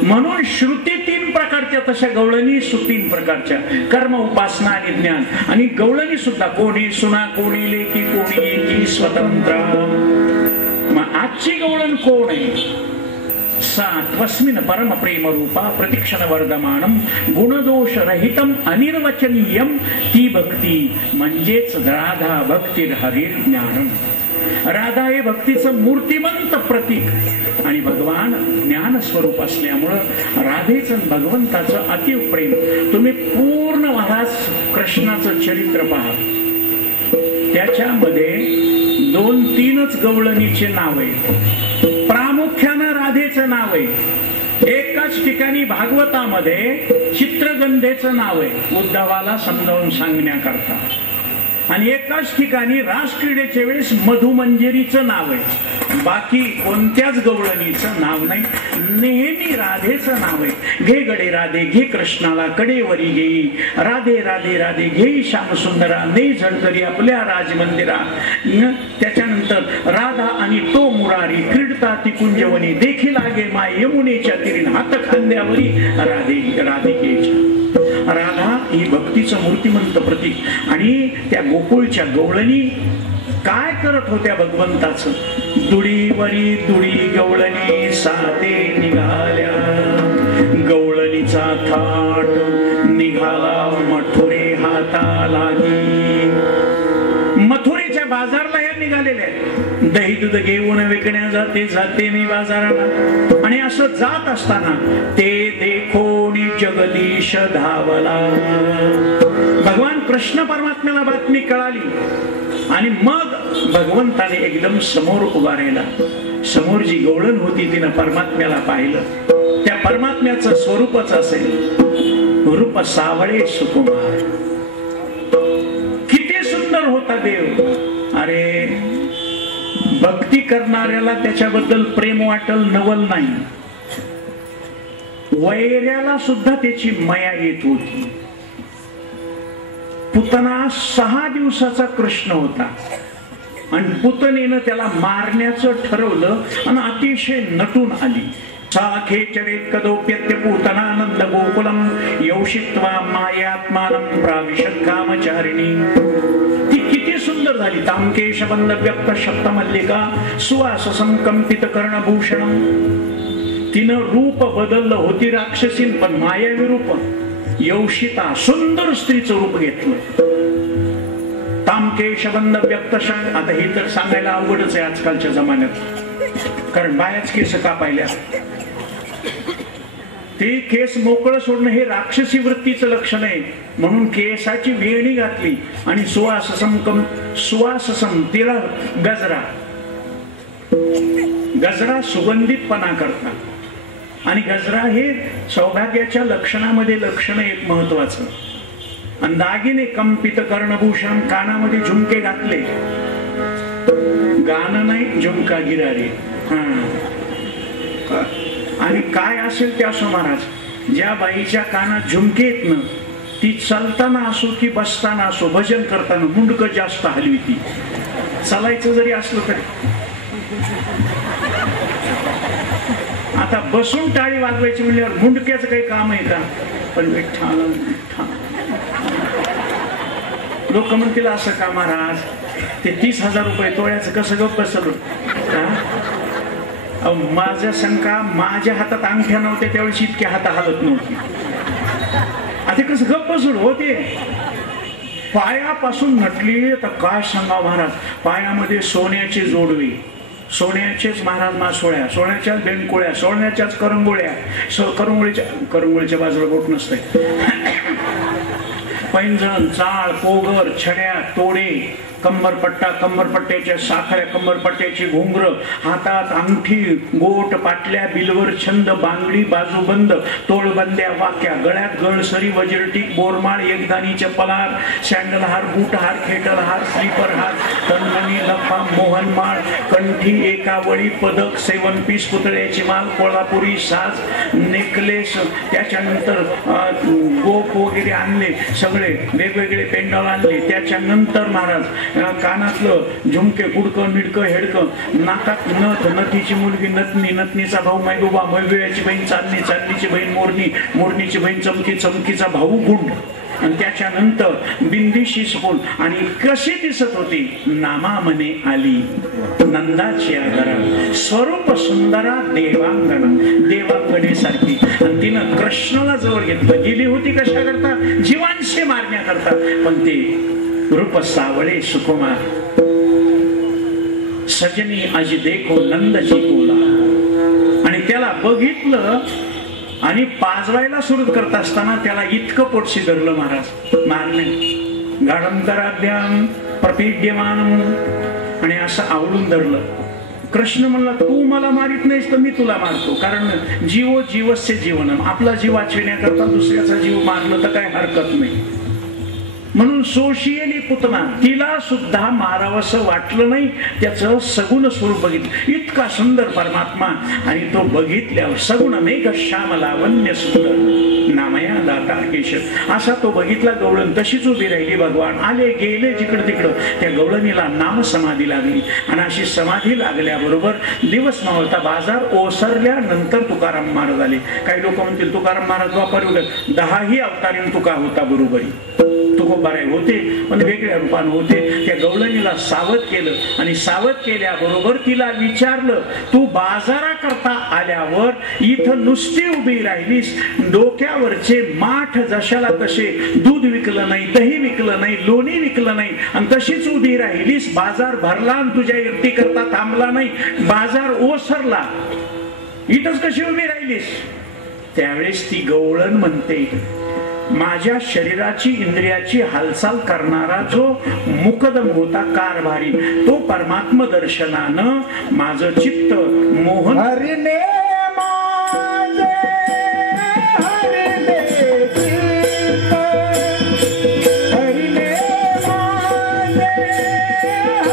म्हणून श्रुती 3 प्रकारच्या, तशा गवळणी 3 प्रकारच्या. कर्म, उपासना आणि ज्ञान. आणि गवळणी सुद्धा कोणी सुना, कोणी लेकी, कोणी एकी स्वतंत्र. मग आजची गवळण कोण आहे. सात्वस्मिन परम प्रेम रूपा प्रतिक्षण वर्धमानम गुणदोष रहितम अनिर्वचनीयम. ती भक्ती म्हणजेच राधा भक्ती हरिर ज्ञानम. राधा हे भक्तीचं मूर्तिमंत प्रतीक आणि भगवान ज्ञान स्वरूप असल्यामुळं राधेचं भगवंताचं अतीव प्रेम. तुम्ही पूर्ण महाराज कृष्णाचं चरित्र पहा, त्याच्यामध्ये 2-3च गवळणीचे नाव आहे. प्रामुख्यानं राधेचं नाव आहे. एकाच ठिकाणी भागवतामध्ये चित्रगंधेचं नाव आहे उद्धवाला समजावून सांगण्याकरता. आणि एकाच ठिकाणी रासक्रीडेच्या वेळेस मधुमंजरीचं नाव आहे. बाकी कोणत्याच गवळणीचं नाव नाही. नेहमी राधेचं नाव आहे. घे गडे राधे घे कृष्णाला कडेवरी घेई, राधे राधे राधे घेई श्याम सुंदरा, ने झळकरी आपल्या राजमंदिरा. त्याच्यानंतर राधा आणि तो मुरारी क्रीडता ती कुंजवनी, देखील लागे माय यमुनेच्या तीरीन हात खांद्यावरी राधे राधिकेच्या. राधा ही भक्तीचं मूर्तिमंत प्रतीक. आणि त्या गोकुळच्या गवळणी काय करत होत्या भगवंताचं. दुडीवरी दुडी गवळणी साते निघाल्या, वाटेचा थाट, निघाला मथुरे हाता लागी. मथुरेच्या बाजारला हे निघालेले आहेत. दही दूध घेऊन विकण्या जाते मी बाजाराला. आणि असं जात असताना ते देखोनी जगदीश धावला. भगवान कृष्ण परमात्म्याला बातमी कळाली आणि मग भगवंताने एकदम समोर उभा राहिला. समोर जी गवळण होती तिनं परमात्म्याला पाहिलं. त्या परमात्म्याचं स्वरूपच असेल रूप सावळे सुकुमार. किती सुंदर होता देव. अरे भक्ती करणाऱ्याला त्याच्याबद्दल प्रेम वाटल नवल नाही. वैऱ्याला सुद्धा त्याची माया येत होती. पुतना 6 दिवसाचा कृष्ण होता आणि पुतनेनं त्याला मारण्याचं ठरवलं आणि अतिशय नटून आली. साखे चरेत कदोप्यत्य पूतनानंद गोकुलम योषित्वा मायात्मानं प्राविशत कामचारिणी. ती किती सुंदर झाली. तामकेश बंद व्यक्त शब्द मल्लिका सुवाससं कंपित कर्णभूषणम. तिनं रूप बदललं. होती राक्षसीन पण मायावी रूप. योषिता सुंदर स्त्रीचं रूप घेतलं. तामकेश बंद व्यक्त शब्द. आता हे तर सांगायला अवघडच आहे आजकालच्या जमान्यात, कारण बायाच केस कापायल्या. ते केस मोकळं सोडणं हे राक्षसी वृत्तीचं लक्षण आहे. म्हणून केसाची वेणी घातली आणि सुवाससम तिला गजरा सुगंधितपणा करता. आणि गजरा हे सौभाग्याच्या लक्षणामध्ये लक्षण एक महत्वाचं. आणि दागिने कंपित कर्णभूषण. कानामध्ये झुमके घातले. गाणं नाही झुमका गिरारी. आणि काय असेल ते असो महाराज, ज्या बाईच्या कानात झुमके येत ना ती चालताना असो की बसताना असो भजन करताना मुंडकं जास्त हलवी. ती चालायचं जरी असलं तरी. आता बसून टाळी वाजवायची म्हणल्यावर मुंडक्याचं काही काम आहे का? पण विठ्ठल लोक म्हणतील असं का महाराज, ते 30,000 रुपये तोळ्याचं कसं गप्प बसलो. माझ्या शंका, माझ्या हातात अंगठ्या नव्हत्या त्यावेळेस इतक्या हात हलत नव्हती. आता कसं गप्प बसून होते. पायापासून नटली तर काय सांगा महाराज. पायामध्ये सोन्याचे जोडवे, सोन्याचेच महाराज मासोळ्या, सोन्याच्याच बेंडकोळ्या, सोन्याच्याच करंगोळ्या. करंगोळीच्या बाजूला बोट नसते. पैंजण, चाळ, पोगर, छड्या, तोडे, कंबरपट्टा, कंबरपट्ट्याच्या साखळ्या, कंबरपट्ट्याची घुंगर, हातात अंगठी, गोट, पाटल्या, बिलवर, छंद, बांगडी, बाजूबंद, तोळबंद्या, वाक्या, गळ्यात गळसरी, वज्रटीक, बोरमाळ, एकदानीचे पलार, सँडलहार, बूटहार, खेटलहार, स्लीपरहार, तनमणी, लफा, मोहनमाळ, कंठी, एकावळी, पदक, 7 पीस, पुतळ्याची माल, कोल्हापुरी साज, नेकलेस, त्याच्यानंतर गोप वगैरे आणले. सगळे वेगवेगळे पेंडॉल आणले. त्याच्यानंतर महाराज कानातलं झुमके, कुडकं, निडकं, हेडकं, नाकात नथ, नथीची मुलगी नथनी, नथनीचा भाऊ मैदोबा, मैदोबाची बहीण चांदणी, चांदणीची बहीण मोरणी, मोरणीची बहीण चमकी, चमकीचा भाऊ गुंड. आणि त्याच्यानंतर बिंदीशी सपोल. आणि कशी दिसत होती? नामामने आली नंदाची आदरा, स्वरूप सुंदरा देवांगणा, देवांगणेसारखी. आणि तिनं कृष्णाला जवळ घेतलं. गेली होती कशा करता? जीवांशी मारण्याकरता. पण ते रूप सावळे सुकुमार. सजनी अजी देखो नंदची कोला. आणि त्याला बघितलं आणि पाजवायला सुरू करत असताना त्याला इतकं पोटशी धरलं महाराज मारणे. गाढंतराभ्याम प्रपीड्यमानम. आणि असं आवडून धरलं. कृष्ण म्हणला तू मला मारित नाहीस तर मी तुला मारतो. कारण जीवो जीवस्य जीवनम. आपला जीव वाचविण्याकरता दुसऱ्याचा जीव मारलं तर काय हरकत नाही. म्हणून सोशियली पुतना, तिला सुद्धा मारावंसं वाटलं नाही. त्याचं सगुण स्वरूप बघितलं. इतका सुंदर परमात्मा. आणि तो बघितल्यावर सगुण मेघ श्याम लावण्य सुंदर नामया दाता केशर असा तो बघितला. गवळण तशीच उभी राहिली. भगवान आले गेले जिकडं तिकडं. त्या गवळणीला नाम समाधी लागली. आणि अशी समाधी लागल्याबरोबर दिवस मावळता बाजार ओसरल्यानंतर तुकाराम महाराज आले. काही लोक म्हणतील तुकाराम महाराज वापर 10ही अवतारीन तुका होता बरोबरी. तुकोबाराय होते पण वेगळ्या रूपाने होते. त्या गवळणीला सावध केलं आणि सावध केल्याबरोबर तिला विचारलं, तू बाजाराकरता आल्यावर इथं नुसती उभी राहिलीस, डोक्यावरचे माठ जशाला तसे, दूध विकलं नाही, दही विकलं नाही, लोणी विकलं नाही आणि तशीच उभी राहिलीस. बाजार भरला आणि तुझ्या इर्ती करता थांबला नाही, बाजार ओसरला, इथंच कशी उभी राहिलीस? त्यावेळेस ती गवळण म्हणते, माझ्या शरीराची इंद्रियाची हालचाल करणारा जो मुकदम होता कारभारी, तो परमात्म दर्शनानं माझं चित्त मोहन हरिने माझे हरिने चित्त, हरिने माझे हरिने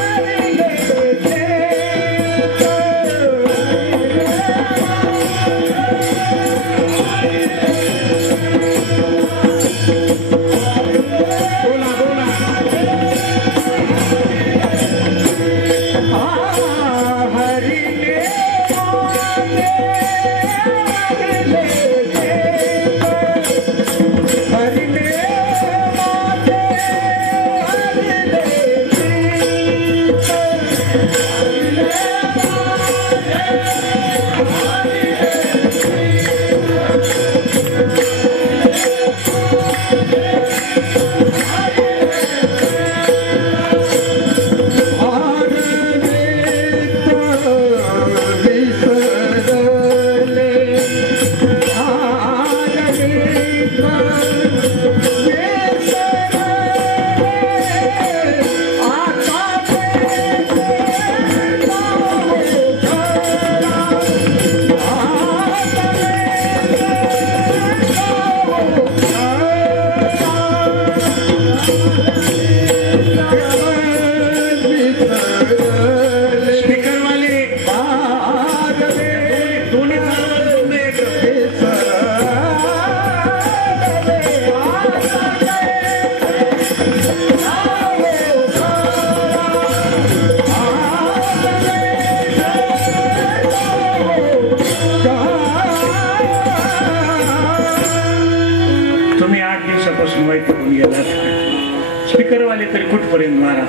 स्पीकरवाले तरी कुठपर्यंत मारा.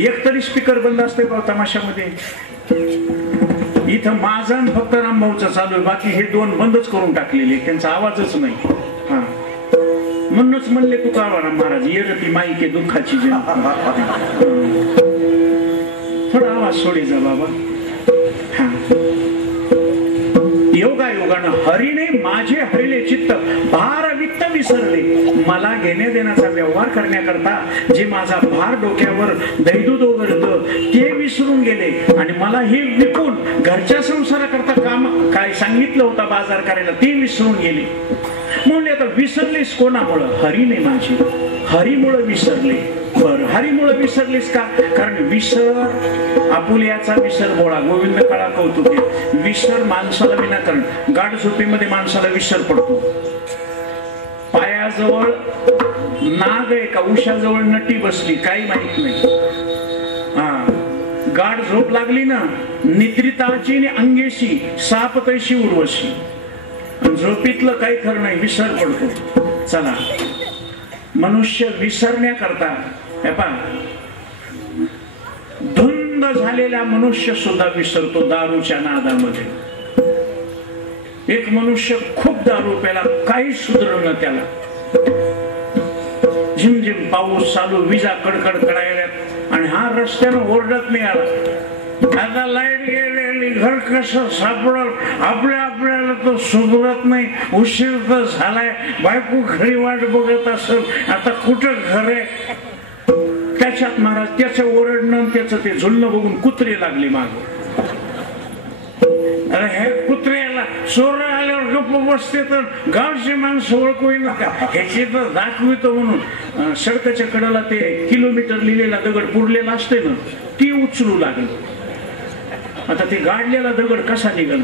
एक तरी स्पीकर बंद असते का तमाशामध्ये? इथं माझा फक्त रामभाऊचा चालू आहे, बाकी हे दोन बंदच करून टाकलेले, त्यांचा आवाजच नाही. हा म्हणूनच म्हणले तुकाराम महाराज, येरती माईके दुःखाची जन, थोडा आवाज सोडी जा बाबा. हा योगा योगानं हरीने माझे हरिले चित्त, भार वित्त विसरले. मला घेण्या देण्याचा व्यवहार करण्याकरता जे माझा भार डोक्यावर दैदूत ओघळतं ते विसरून गेले आणि मला हे विकून घरच्या संसाराकरता काम काय सांगितलं होतं बाजार करायला ते विसरून गेले. म्हणले आता विसरलीस कोणामुळं? हरीने माझी, हरीमुळं विसरले. बर, हरीमुळं विसरलीस का? कारण विसर आपुल्याचा विसर बोळा, गोविंद काळा कौतुके. विसर माणसाला विनाकारण, गाढ झोपेमध्ये माणसाला विसर पडतो. पायाजवळ नाग आहे का उशाजवळ नटी बसली काही माहित नाही. हा गाढ झोप लागली ना, निद्रिताची आणि अंगेशी साप तैशी उर्वशी. झोपीतलं काही खरं नाही, विसर पडतो. चला, मनुष्य विसरण्याकरता धुंद झालेला मनुष्य सुद्धा विसरतो दारूच्या नादामध्ये. एक मनुष्य खूप दारू प्याला, काही सुधरलं त्याला. झिमझिम पाऊस चालू, विजा कडकड कडायल्यात आणि हा रस्त्यानं ओरडत नाही आला. आता लाईट गेलेली, घर कसं सापडल आपल्याला तो सुधरत नाही. उशीर तर झालाय, बायको घरी वाट बघत असेल, आता कुठं घर आहे? त्याच्यात महाराज त्याचं ओरडणं त्याचं ते झुलणं बघून कुत्रे लागले माग. अरे हे कुत्र्याला चोर आल्यावर गप्प बसते तर गावची माणसं ओळखू नका, ह्याची तर दाखवितो म्हणून सडकाच्या कडेला ते किलोमीटर लिहिलेला दगड पुरलेला असते ना, ती उचलू लागली. आता ते गाडलेला दगड कसा निघाल?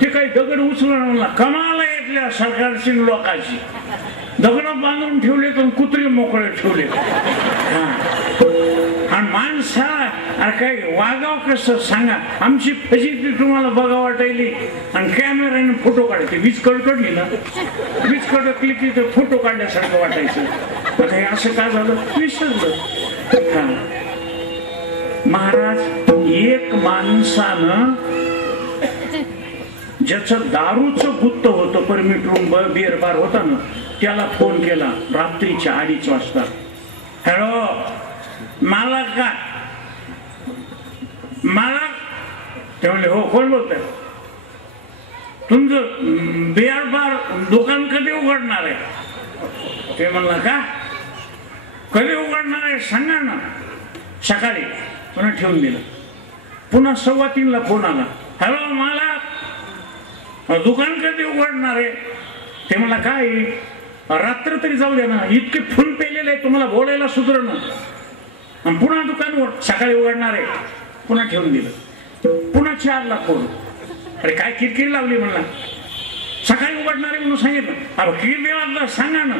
ते काही दगड उचलून कमाला येतल्या सरकारची लोकांची. दगड बांधून ठेवले तर कुत्रे मोकळे ठेवले आणि माणसं अरे काय वागाव कसं सांगा, आमची फजिती तुम्हाला बघा वाटायली आणि कॅमेऱ्याने फोटो काढते. वीज कडकडली ना, वीज कडकली की तर फोटो काढल्यासारखं वाटायचं. आता हे असं का झालं विसरलं. महाराज, एक माणसानं ज्याचं दारूचं गुत्त होतं, परमिट रूम बिअर बार होता ना, त्याला फोन केला रात्रीच्या 2:30 वाजता. हॅलो मालक का? मालक? ते म्हणले हो. कोण बोलतंय? तुमचं बिअर बार दुकान कधी उघडणार आहे? ते म्हणला का कधी उघडणार आहे सांगा ना. सकाळी. पुन्हा ठेवून दिलं. पुन्हा 3:15 फोन आला. हॅलो मालक, दुकान कधी उघडणार आहे? ते मला काय रात्र तरी जाऊ द्या ना, इतके फुल पेलेले आहे तुम्हाला बोलायला सुधरण. पुन्हा दुकान सकाळी उघडणार आहे. पुन्हा ठेवून दिलं. पुन्हा 4ला फोन. अरे काय किरकिर लावली म्हणला. सकाळी उघडणार आहे म्हणून सांगितलं. अरे किरकिर सांगा ना,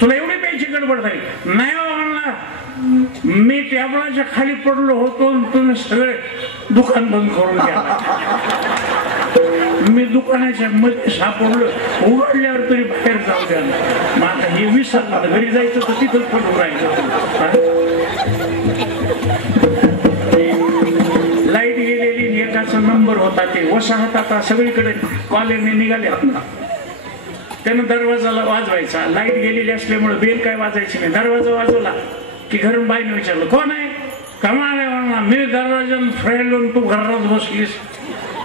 तुला एवढी प्यायची गडबड झाली. नाही म्हणला, मी टेबलाच्या खाली पडलो होतो, तुम्ही सगळे दुकान बंद करून द्या. मी दुकानाच्या मध्ये सापडलो, उघडल्यावर तरी बाहेर जाऊ द्या. मग आता हे विसरलं, घरी जायचं तर तिथंच पडून राहायचं. लाईट गेलेली, एकाचा नंबर होता, ते वसाहत आता सगळीकडे कॉलेजने निघाले. त्यानं दरवाजाला वाजवायचा. लाईट गेलेली असल्यामुळे बेल काय वाजायची नाही. दरवाजा वाजवला की घरून बाईने विचारलं कोण आहे? कमाल आहे म्हणला. मी दरवाजानं फ्रेंड, तू घरात बसलीस,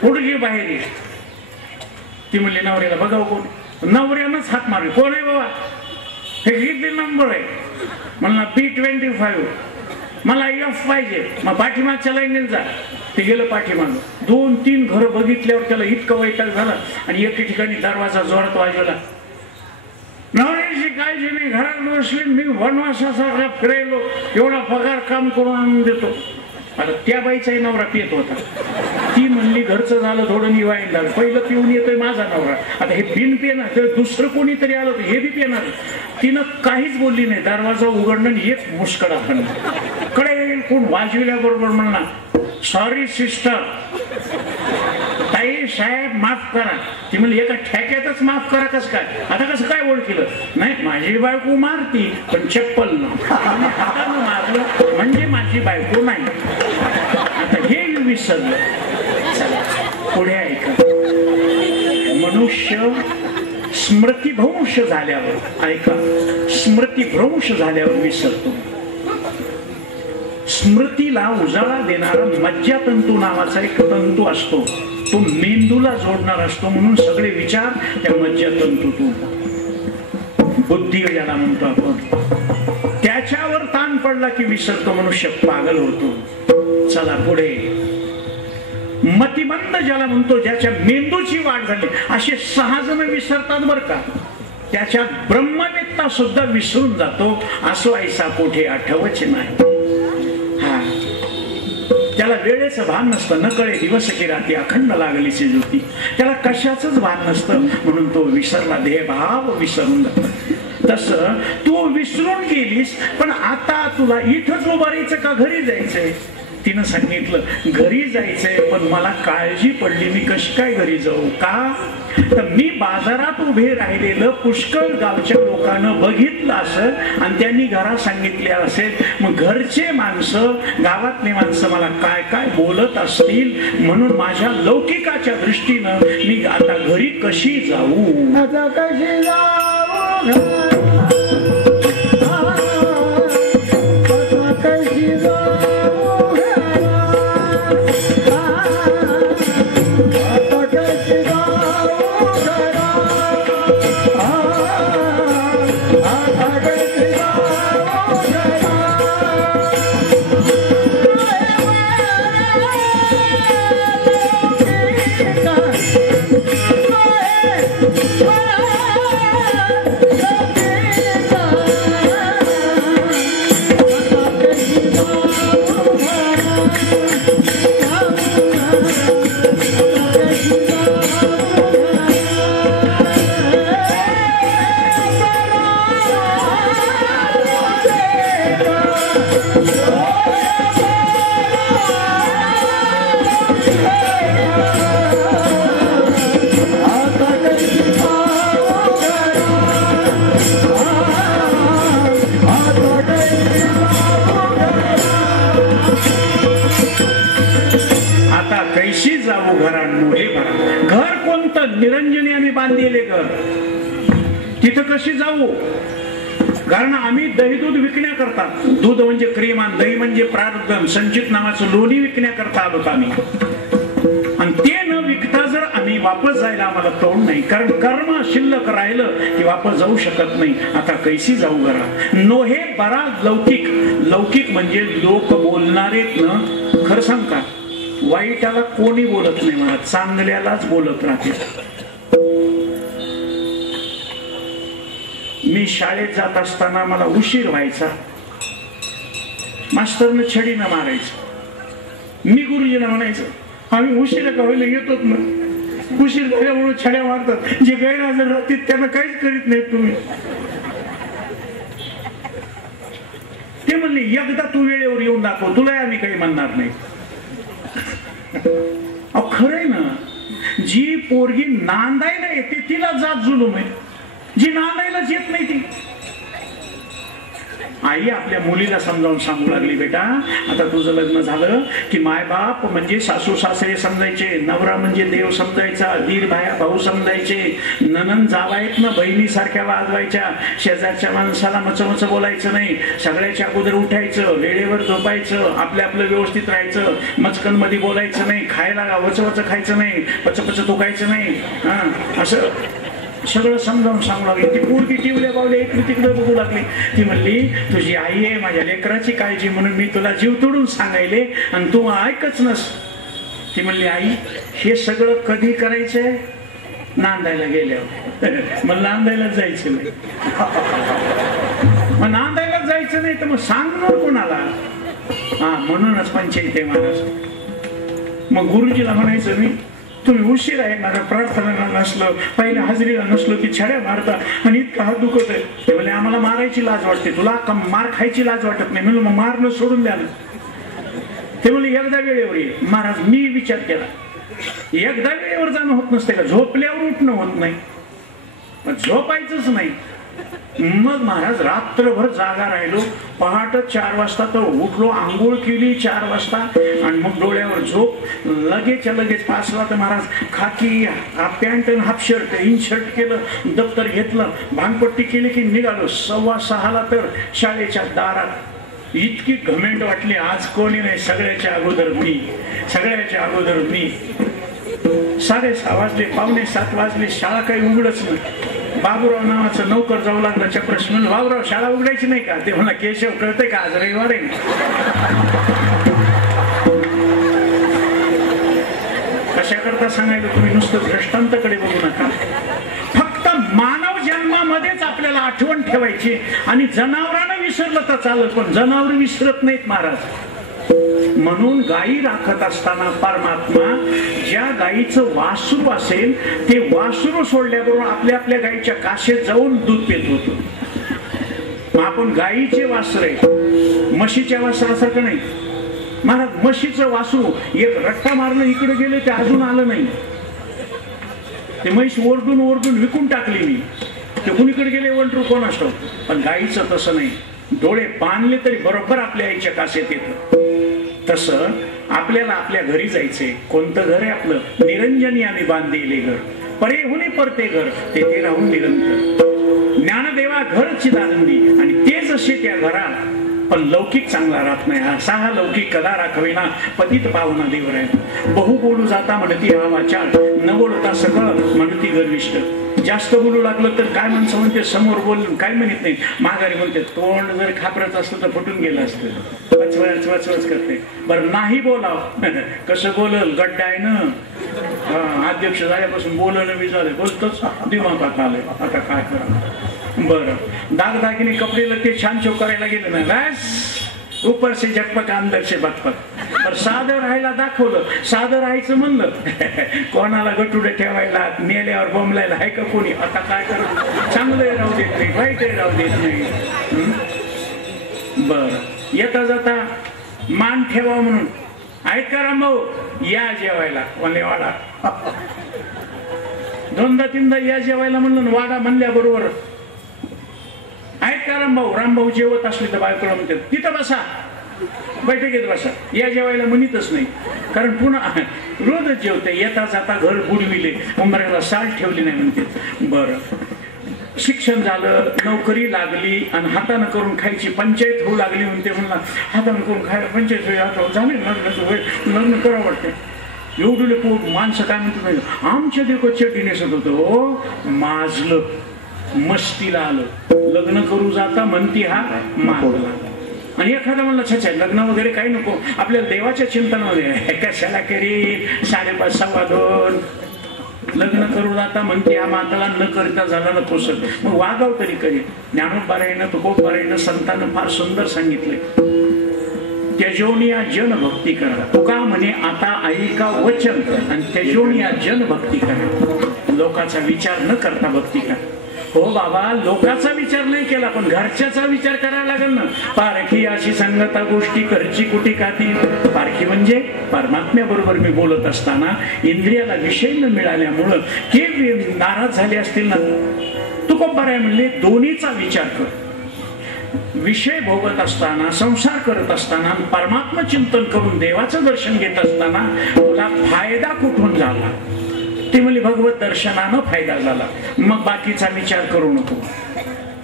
उडगी बाहेर ये. ती म्हणली नवऱ्याला बघाव कोण. नवऱ्यानंच हात मारले. कोण आहे बाबा? हे किती नंबर आहे? म्हणला P25. मला F पाहिजे. मग पाठीमागच्या लाईनीला जा. ते गेलं पाठीमाग. 2-3 घरं बघितल्यावर त्याला इतकं वैताग झाला आणि एके ठिकाणी दरवाजा जोरात वाजवला. नवऱ्याची काळजी नाही, घरात बसली, मी वनवासासारखा फिरायलो, एवढा पगार काम करून आणून देतो. आता त्या बाईचाही नवरा पित होता. ती म्हणली घरचं झालं थोडं निवाईन झालं, पहिलं पिऊन येतोय माझा नवरा, आता हे बिन पिणार तर दुसरं कोणीतरी आलं तर हे बी पिणार. तिनं काहीच बोलली नाही. दरवाजा उघडणं एक मुस्कडा खाणं. कडे कोण वाजविल्याबरोबर म्हणणार सॉरी सिस्टर, ताई साहेब माफ करा. ती म्हणली एका ठेक्यातच माफ करा. कसं काय? आता कसं काय ओळखलं? नाही माझी बायको मारती पण चप्पल न हातानं मारलं म्हणजे माझी बायको नाही. आता हे विसरलं. पुढे ऐका. मनुष्य स्मृतिभ्रंश झाल्यावर, ऐका, स्मृतिभ्रंश झाल्यावर विसरतो. स्मृतीला उजाळा देणारा मज्जातंतू नावाचा एक तंतू असतो. तो मेंदूला जोडणार असतो, म्हणून सगळे विचार त्या मज्जातंतूतून, बुद्धी ज्याला म्हणतो आपण, त्याच्यावर ताण पडला की विसरतो. मनुष्य पागल होतो. चला पुढे. मतिमंद ज्याला म्हणतो, ज्याच्या मेंदूची वाढ झाली, असे 6 जण विसरतात बर का. त्याच्यात ब्रह्मवेत्ता सुद्धा विसरून जातो. असो ऐसा कोठे आठवच नाही. त्याला वेळेचं भान नसतं. नकळे दिवस की राती अखंड लागलीची ज्योती. त्याला कशाचंच भान नसतं, म्हणून तो विसरला. देहभाव विसरून जातो. तसं तू विसरून गेलीस, पण आता तुला इथंच उभारायचं का घरी जायचंय? तिनं सांगितलं घरी जायचंय, पण मला काळजी पडली, मी कशी काय घरी जाऊ? का तर मी बाजारात उभे राहिलेलं पुष्कळ गावच्या लोकांना बघितलं असं आणि त्यांनी घरात सांगितले असेल. मग घरचे माणसं, गावातले माणसं मला काय काय बोलत असतील, म्हणून माझ्या लौकिकाच्या दृष्टीनं मी आता घरी कशी जाऊ? आता कशी जाऊ? Oh निरंजनी आम्ही बांधलेले घर, तिथं कशी जाऊ? कारण आम्ही दही दूध विकण्याकरता, दूध म्हणजे क्रीम आणि दही म्हणजे प्रारब्ध संचित नावाचं लोणी विकण्याकरता आलो आम्ही. आणि ते न विकता जर आम्ही वापस जायला आम्हाला तोंड नाही, कारण कर्म शिल्लक राहिलं की वापस जाऊ शकत नाही. आता कैसी जाऊ घरा? नोहे बरा लौकिक. लौकिक म्हणजे लोक बोलणारे न. खरं सांग का, वाईटाला कोणी बोलत नाही, मला चांगल्यालाच बोलत राहते. मी शाळेत जात असताना मला उशीर व्हायचा, मास्तरनं छडीनं मारायचं. मी गुरुजीला म्हणायचं, आम्ही उशीर का होईल येतोच ना, उशीर झाल्यामुळे छड्या मारतात, जे गैरहजर राहतील त्यांना काहीच करीत नाही तुम्ही. ते म्हणले एकदा तू वेळेवर येऊन दाखव, तुला आम्ही काही म्हणणार नाही. अहो खरंय ना, जी पोरगी नांदायला येते तिला जात जुलूम आहे, जी नांदायलाच येत नाही ती. आई आपल्या मुलीला समजावून सांगू लागली, बेटा आता तुझं लग्न झालं की मायबाप म्हणजे सासू सासरे समजायचे, नवरा म्हणजे देव समजायचा, दीर भाया भाऊ समजायचे, ननंद जावायत ना बहिणीसारख्या वाजवायच्या, शेजारच्या माणसाला मचमच बोलायचं नाही, सगळ्याच्या अगोदर उठायचं, वेळेवर झोपायचं, आपलं आपलं व्यवस्थित राहायचं, मचकन मध्ये बोलायचं नाही, खायला वचवच खायचं नाही, पचपच तुकायचं नाही. असं सगळं समजावून सांगू लागले. ती पोरगी टिवल्या बावल्या इकडे तिकडे बघू लागली. ती म्हणली तुझी आई आहे, माझ्या लेकराची काळजी म्हणून मी तुला जीव तोडून सांगायले आणि तू ऐकच नस. ती म्हणली आई हे सगळं कधी करायचंय? नांदायला गेल्यावर. मग नांदायलाच जायचं नाही. मग नांदायलाच जायचं नाही तर मग सांगणार कोणाला? म्हणूनच पंचायत आहे महाराज. मग गुरुजीला म्हणायचं मी, तुम्ही उशीर आहे मला, प्रार्थना नसलं, पहिल्या हजेरीला नसलो की छड्या मारता आणि इतका हात दुखत आहे. ते म्हणजे आम्हाला मारायची लाज वाटते, तुला मार खायची लाज वाटत नाही. म्हणलं मग मारणं सोडून द्या. ते म्हणजे एकदा वेळेवर ये. महाराज मी विचार केला, एकदा वेळेवर जाणं होत नसते का? झोपल्यावर उठणं होत नाही, झोपायचंच नाही. मग महाराज रात्रभर जागा राहिलो. पहाटे 4 वाजता तर उठलो, आंघोळ केली 4 वाजता आणि मग डोळ्यावर झोप. लगेच 5 ला तर महाराज खाकी हाफ पॅन्ट आणि हाफ शर्ट इन शर्ट केलं, दप्तर घेतलं, भांगपट्टी केली की निघालो. 5:15 ला तर शाळेच्या दारात. इतकी घमेंड वाटली, आज कोणी नाही, सगळ्याच्या अगोदर मी, सगळ्याच्या अगोदर मी. 6:30 वाजले, 6:45 वाजले, शाळा काही उघडच नाही. बाबूराव नावाचा नौकर जाऊ लागला चप्रश. म्हणलं बाबूराव शाळा उघडायची नाही का? ते म्हणला केशव कळतंय का आज रविवार आहे? कशा करता सांगायला तुम्ही नुसतं दृष्टांताकडे बघू नका. फक्त मानव जन्मामध्येच आपल्याला आठवण ठेवायची. आणि जनावरांना विसरलं तर चालत, पण जनावर विसरत नाहीत महाराज. म्हणून गायी राखत असताना परमात्मा ज्या गायीचं वासरू असेल ते वासरू सोडल्याबरोबर आपल्या आपल्या गायीच्या काशेत जाऊन दूध पित होतो. मग आपण गायीचे वासरे म्हशीच्या वासरासारखं नाही महाराज. म्हशीचं वासरू एक रट्टा मारलं इकडे गेले ते अजून आलं नाही, ते म्हैस ओरडून ओरडून विकून टाकली मी, ते कुणीकडे गेले वंटरू कोण असतो. पण गायीचं तसं नाही, डोळे बांधले तरी बरोबर आपल्या आईच्या काशेत येतं. तसं आपल्याला आपल्या घरी जायचंय. कोणतं घर आहे आपलं? निरंजनी आम्ही बांधलेले घर, परे होणे परते घर, ते राहून निरंतर. ज्ञानदेवा घर चिदानंदी. आणि ते जसे त्या घरात, पण लौकिक चांगला राहत नाही. असा हा लौकिक कदा राखविना पतित पावना देव राहील. बहु बोलू जाता म्हणती हा वाचाळ, न बोलता सकळ म्हणती गर्विष्ठ. जास्त बोलू लागलं तर काय माणसं म्हणते, समोर बोल काय म्हणत नाही, माघारी म्हणते. तोंड जर खापरत असतं तर फुटून गेलं असतं. वचवच करते. बरं नाही बोलाव, कसं बोलल? गड्डा आहे ना, अध्यक्ष झाल्यापासून बोलणं बी झालं, बोलतोच दिमागात आलंय. आता काय करा? बरं दागदागिने कपडे ते छान चोक करायला गेलं ना, बस ऊपर से झटपक अंदर से बकपक. तर साधं राहायला दाखवलं, साधं राहायचं म्हणलं, कोणाला गटुडे ठेवायला मेल्यावर बोंबलायला आहे का कोणी? आता काय करत? चांगलं राहू देत नाही, वाईट राहू देत नाही. बर येता जाता मान ठेवा म्हणून ऐका रामभाऊ या जेवायला, म्हणले वाडा. 2दा-3दा या जेवायला म्हणलं, वाडा म्हणल्या बरोबर ऐका रामभाऊ. रामभाऊ जेवत असले तर बायकोला म्हणते तिथं बसा. बैठकीत बसा, या जेवायला म्हणतच नाही, कारण पुन्हा रोजच जेवते, येता जाता घर बुडविले, उंबऱ्याला साल ठेवली नाही म्हणते. बरं, शिक्षण झालं, नोकरी लागली आणि हातानं करून खायची पंचायत होऊ लागली म्हणते. म्हणला हातानं करून खायला पंचायत झाली, लग्न करावं वाटते. एवढे माणसं काय म्हणतो, आमच्या देखो चड्डी नेसत होतो, माजलं, मस्तीला आलं, लग्न करू जाता म्हणती हा मागला. आणि एखादा म्हणला छाछा लग्न वगैरे काही नको, आपल्याला देवाच्या चिंतनामध्ये कशाला करी 5:30 2:15 लग्न करू जाता म्हणते हा माताला न करता झाला न पोसत, मग वागाव तरी करी. ज्ञानोबारायनं तुकोबारायनं संतांना फार सुंदर सांगितलंय, त्यजोनिया जन भक्ती करा. तुका म्हणे आता ऐका वचन आणि त्यजोनिया जन भक्ती करा. लोकांचा विचार न करता भक्ती करा. हो बाबा, लोकांचा विचार नाही केला पण घरच्याचा विचार करायला लागेल ना. पारखी अशी संगता गोष्टी करची कुठे खाती. पारखी म्हणजे परमात्म्याबरोबर मी बोलत असताना इंद्रियाला विषय न मिळाल्यामुळं ते नाराज झाले असतील ना. तुकोबाराय म्हणले दोन्हीचा विचार कर. विषय भोगत असताना, संसार करत असताना, परमात्मा चिंतन करून देवाचं दर्शन घेत असताना तुला फायदा कुठून झाला. ते म्हणजे भगवत दर्शनानं फायदा झाला, मग बाकीचा विचार करू नको.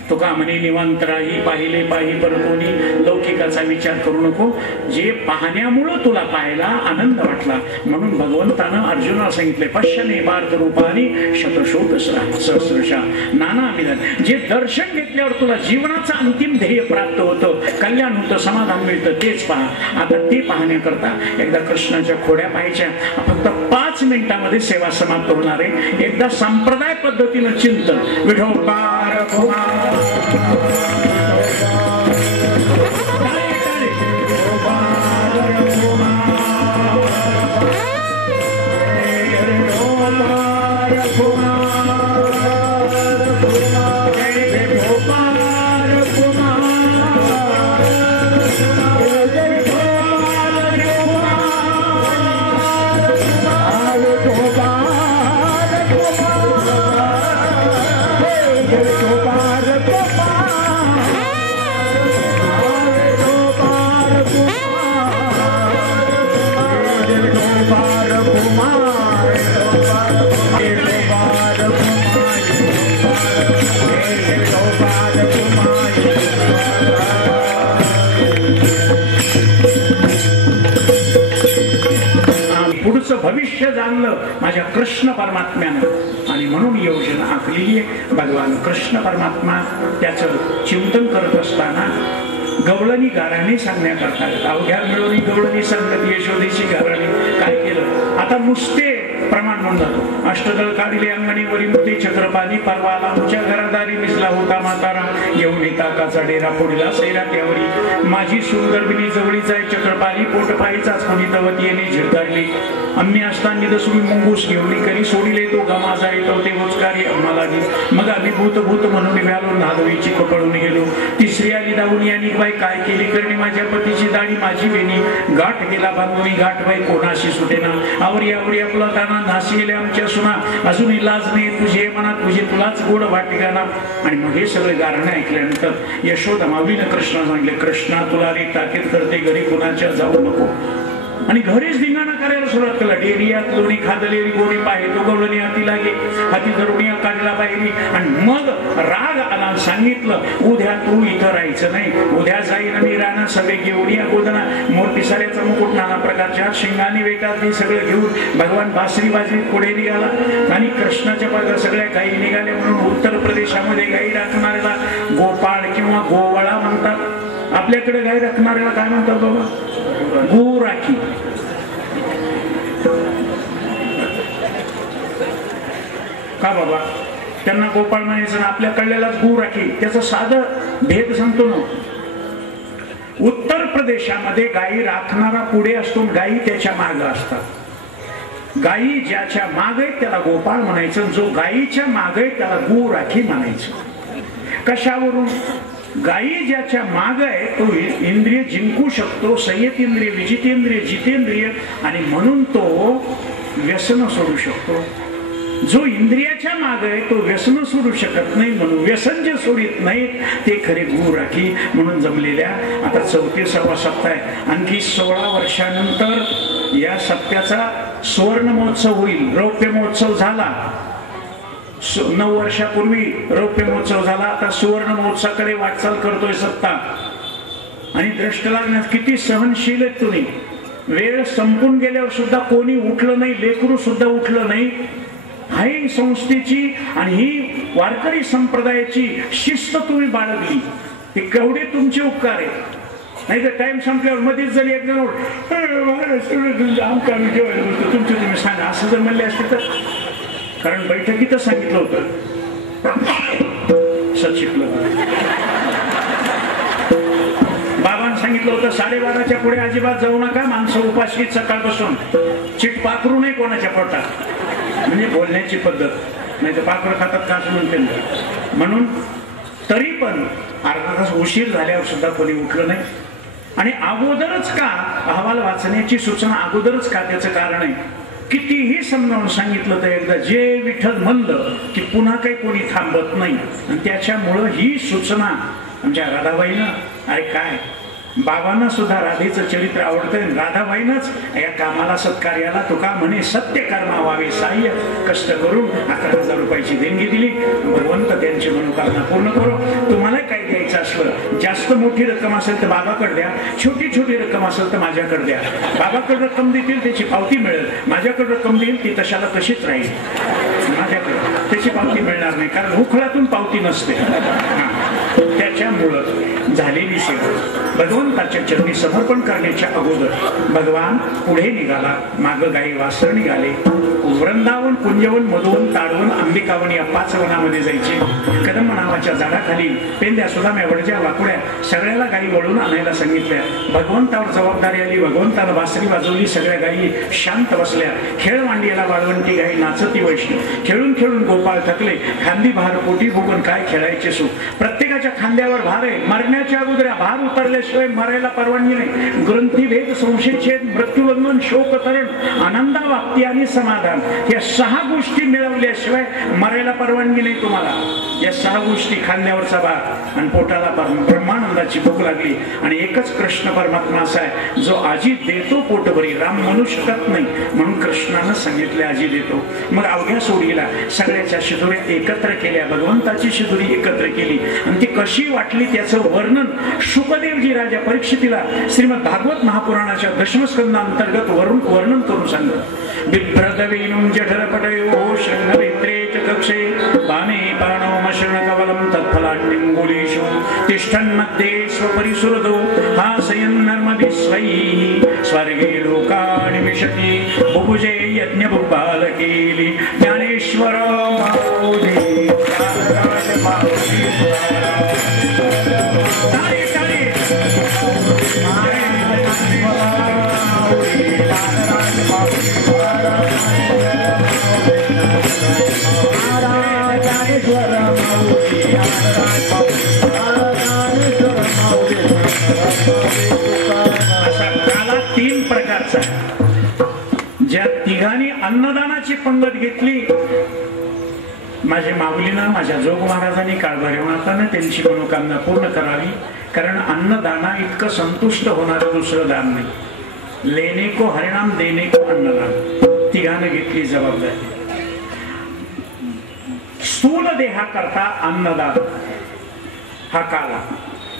तुका म्हणे निवांत राही, पाहिले पाही परतोनी, लौकिकाचा विचार करू नको. जे पाहण्यामुळं तुला पाहायला आनंद वाटला म्हणून भगवंतानं अर्जुनाला सांगितले, पश्यने पार्थ रूपानी शतशोक सहस्रशा नाना विधान. जे दर्शन घेतल्यावर तुला जीवनाचं अंतिम ध्येय प्राप्त होतं, कल्याण होतं, समाधान मिळतं, तेच पहा. आता ते पाहण्याकरता एकदा कृष्णाच्या खोड्या पाहायच्या. फक्त 5 मिनिटांमध्ये सेवा समाप्त होणार आहे. एकदा संप्रदाय पद्धतीनं चिंतन, विठोबार भविष्य जाणलं माझ्या कृष्ण परमात्म्यानं. आणि म्हणून योजना आखली आहे. भगवान कृष्ण परमात्मा त्याचं चिंतन करत असताना गवळणी गाराने सांगण्याकरता, अवघ्या मिळवणी गवळणी सांगत यशोदेची गाराने काय केलं. आता नुसते प्रमाण म्हणून जातो. अष्टदळ काढले अंगणीवरी मुते छत्रपाली, परवाला आमच्या घरादारी मिसला होता म्हातारा, घेऊन येता काचा डेरा फोडला सैरा त्यावरी, माझी सुंदरबिनी जवळी जाय चक्रपाली, पोट पायीचाच कोणी तवत येणे झिरकारली, आम्ही असताना दसुरी मुंगूस घेऊन करी सोडिले तो गमा जाई तो ते उचकारी आम्हाला. मग आम्ही भूत भूत म्हणून व्यालो नादवीची पकडून गेलो. तिसरी आली दावून यांनी बाई काय केली करणे, माझ्या पतीची दाढी माझी वेणी, गाठ गेला बांधून गाठ बाई कोणाशी सुटेना, आवरी आवरी आपला ताना नाशी गेले आमच्या सुना, अजूनही लाज नाही तुझे मनात तुझे तुलाच गोड वाटे ना. आणि मग हे सगळे गारणे ऐकल्यानंतर यशोदा माऊलीनं कृष्णा सांगितले, कृष्णा तुला रे ताकीद करते, घरी कुणाच्या जाऊ नको. आणि घरीच धिंगाणा करायला सुरुवात केला. डेरियात लोणी खादलेली गोरी पाहे तो गवळणी हाती लागे, हाती धरुणी काढला बाहेरी. आणि मग राग आला, सांगितलं उद्या तू इथं राहायचं नाही, उद्या जाईन मी राहणं सगळे घेऊन या गोदना मोठी साऱ्याचा मुकुट नाना प्रकारच्या शिंगानी वेटातली सगळं घेऊन भगवान बासरी बाजरी पुढे निघाला. आणि कृष्णाच्या पागा सगळ्या गायी निघाल्या. म्हणून उत्तर प्रदेशामध्ये गायी राखणाऱ्याला गोपाळ किंवा गोवळा म्हणतात. आपल्याकडे गायी राखणाऱ्याला काय म्हणतात बाबा? गो राखी. का बाबा त्यांना गोपाळ म्हणायचं, आपल्या कळलेला गो राखी. त्याचं साधं भेद सांगतो ना. उत्तर प्रदेशामध्ये गायी राखणारा पुढे असतो, गायी त्याच्या मागे असतात. गायी ज्याच्या मागे त्याला गोपाळ म्हणायचं, जो गायीच्या मागे त्याला गो राखी म्हणायचं. कशावरून? गायी ज्याच्या माग आहे तो इंद्रिय जिंकू शकतो, संयत इंद्रिय, विजितेंद्रिय, जितेंद्रिय, आणि म्हणून तो व्यसन सोडू शकतो. जो इंद्रियाच्या मागे आहे तो व्यसन सोडू शकत नाही, म्हणून व्यसन जे सोडित नाहीत ते खरे गुरु राखी म्हणून जमलेल्या. आता 34वा सप्ताह आहे. आणखी 16 वर्षानंतर या सप्त्याचा सुवर्ण महोत्सव होईल. रौप्य महोत्सव झाला 9 वर्षापूर्वी, रौप्य महोत्सव झाला. आता सुवर्ण महोत्सवाकडे वाटचाल करतोय सप्ताह. आणि दृष्ट लागण्यास किती सहनशील आहेत तुम्ही. वेळ संपून गेल्यावर सुद्धा कोणी उठलं नाही, लेकरू सुद्धा उठलं नाही. ही संस्थेची आणि ही वारकरी संप्रदायाची शिस्त तुम्ही बाळगली, ते केवढे तुमचे उपकार आहेत. नाही तर टाइम संपल्यावर मध्येच जरी एक जण तुमचे तुम्ही सांगा असं जर म्हणले असते तर. कारण बैठकीतच सांगितलं होतं सचिकलं बाबांनी सांगितलं होतं 12:30च्या पुढे अजिबात जाऊ नका, माणसं उपाशी सकाळपासून. चिट पाखरू नाही कोणाच्या पोटात, म्हणजे बोलण्याची पद्धत. नाही तर पाखरं खातात का म्हणते. म्हणून तरी पण अर्धा तास उशीर झाल्यावर सुद्धा कोणी उठलं नाही. आणि अगोदरच का अहवाल वाचण्याची सूचना अगोदरच का, त्याचं कारण आहे. कितीही समजावून सांगितलं तर एकदा जे विठ्ठल म्हणलं की पुन्हा काही कोणी थांबत नाही. आणि त्याच्यामुळं ही सूचना आमच्या राधाबाईनं, अरे काय बाबांना सुद्धा राधेचं चरित्र आवडतं. राधाबाईनंच या कामाला सत्कार्याला तुका म्हणे सत्य कर्मा व्हावे सहाय्य कष्ट करून 11,000 रुपयाची देणगी दिली. भगवंत त्यांची मनोकामना पूर्ण करो. तुम्हाला काय द्यायचं असलं, जास्त मोठी रक्कम असेल तर बाबाकडे द्या, छोटी छोटी रक्कम असेल तर माझ्याकडे द्या. बाबाकडे रक्कम देतील त्याची पावती मिळेल, माझ्याकडे रक्कम देईल ती तशाला तशीच राहील. माझ्याकडे त्याची पावती मिळणार नाही, कारण उखळातून पावती नसते. त्याच्यामुळं झालेली सेवा भगवंताच्या चरणी समर्पण करण्याच्या अगोदर भगवान पुढे निघाला, माग गाई वासर निघाले. वृंदावन, कुंजवन, मधुवन, ताडवन, अंबिकावन या 5 वनामध्ये जायचे. कदंब नावाच्या झाडाखाली पेंद्या, सुदाम्या, वडज्या, वाकुड्या सगळ्याला गायी वळून आणायला सांगितल्या. भगवंतावर जबाबदारी आली. भगवंताला बासरी वाजवली. सगळ्या गायी शांत बसल्या. खेळ मांडीला वाळवंटी गाई नाचती वैष्णव. खेळून खेळून गोपाळ थकले. खांदी भार पोटी भोगून काय खेळायचे सुख. प्रत्येकाच्या खांद्यावर भार आहे. मरण्याच्या अगोदर भार उतरल्याशिवाय मरायला परवानगी नाही. ग्रंथी भेद, संशयछेद, मृत्यूबंधन, शोकतरण, आनंदा वाप्ती आणि समाधान या 6 गोष्टी मिळवल्याशिवाय मरायला परवानगी नाही तुम्हाला. या 6 गोष्टी खांद्यावरचा भार आणि पोटाला ब्रह्मानंदाची भूक लागली. आणि एकच कृष्ण परमात्मा असा आहे जो आजी देतो पोटभरी. राम म्हणू शकत नाही म्हणून कृष्णानं सांगितले आजी देतो. मग अवघ्या सोडीला सगळ्याच्या शिदुऱ्या एकत्र केल्या. भगवंताची शिदुरी एकत्र केली आणि ती कशी वाटली त्याचं वर्णन शुकदेवजी राजा परीक्षितीला श्रीमद भागवत महापुराणाच्या दशमस्कंदांतर्गत वर्णन करून सांगत. बिभ्रदवेनुं जठरपटयो शृंगवेत्रे च कक्षे पाने पाणो मशरणकवलं तत्फलाण्डिंगुलीषु तिष्ठन्मध्ये स्वपरिसुरदो हासयन् नर्मभिस्वैः स्वर्गे लोकानि विशति बुभुजे यज्ञभुपालकेली ज्ञानेश्वर काला 3 प्रकारचा. ज्या तिघांनी अन्नदानाची पंगत घेतली, माझ्या माऊलीनं, माझ्या जोग महाराजांनी, काळभैरव मातानं त्यांची मनोकामना पूर्ण करावी. कारण अन्नदाना इतकं संतुष्ट होणारं दुसरं दान नाही. लेने को हरिनाम, देने को अन्नदान. तिघानं घेतली जबाबदारी. स्थूल देहा करता अन्नदान हा काला,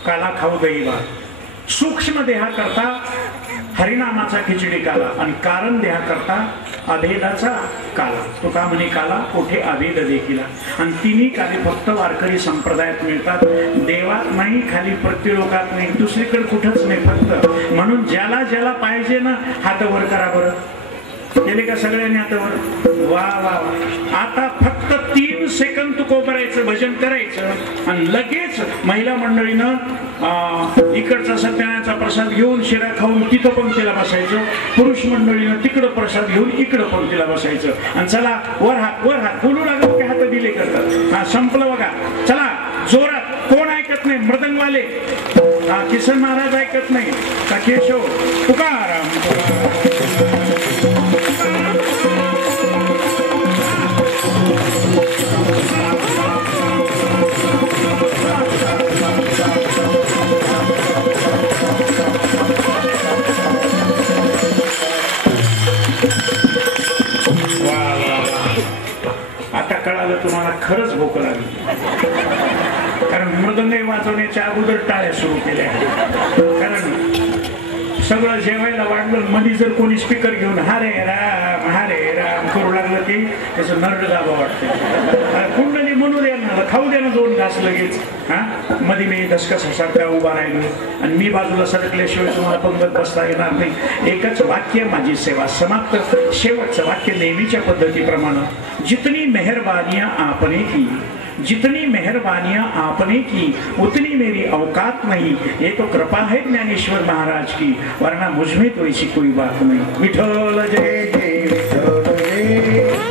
काला खाऊ दही भात. सूक्ष्म देहा करता हरिनामाचा खिचडी काला आणि कारण देहा करता अभेदाचा काला. तो का म्हणे काला कोठे अभेद देखील. आणि 3 काले फक्त वारकरी संप्रदायात मिळतात. देवात नाही, खाली प्रतिलोकात नाही, दुसरीकडे कुठंच नाही. फक्त म्हणून ज्याला ज्याला पाहिजे ना हात वर करा बरं. केले का सगळ्यांनी हात वर? वा वा. आता फक्त 3 सेकंद तू कोपरायचं, भजन करायचं आणि लगेच महिला मंडळीनं इकडचा सत्यानाचा प्रसाद घेऊन शिरा खाऊन तिथं पंक्तीला बसायचं. पुरुष मंडळीनं तिकडं प्रसाद घेऊन इकडं पंक्तीला बसायचं. आणि चला वर हात, वर हात. बोलू लागत की हात दिले करतात. हा संपलं बघा. चला जोरात. कोण ऐकत नाही? मृदंगवाले. किसन महाराज ऐकत नाही का? केशव तुकाराम जेवायच्या अगोदर टाळ्या सुरू केल्या. कारण सगळं जेवायला वाढलं, मध्ये जर कोणी स्पीकर घेऊन हरे राम करू लागलं की त्याचं नरड दाबा वाटतं. कुंडली म्हणू द्या ना, खाऊ द्या ना 2 घास लगेच. मध्ये मी दसकसासारखा उभा राहिलो आणि मी बाजूला सरकल्याशिवाय तुम्हाला पंगत बसता येणार नाही. एकच वाक्य, माझी सेवा समाप्त. शेवटचं वाक्य नेहमीच्या पद्धतीप्रमाणे, जितनी मेहरबानियां आपने की, जितनी मेहरबानियां आपने की उतनी मेरी औकात नहीं. ये तो कृपा है ज्ञानेश्वर महाराज की, वरना मुझमें तो ऐसी कोई बात नहीं. विठ्ठल जय जय विठ्ठल जय.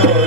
Oh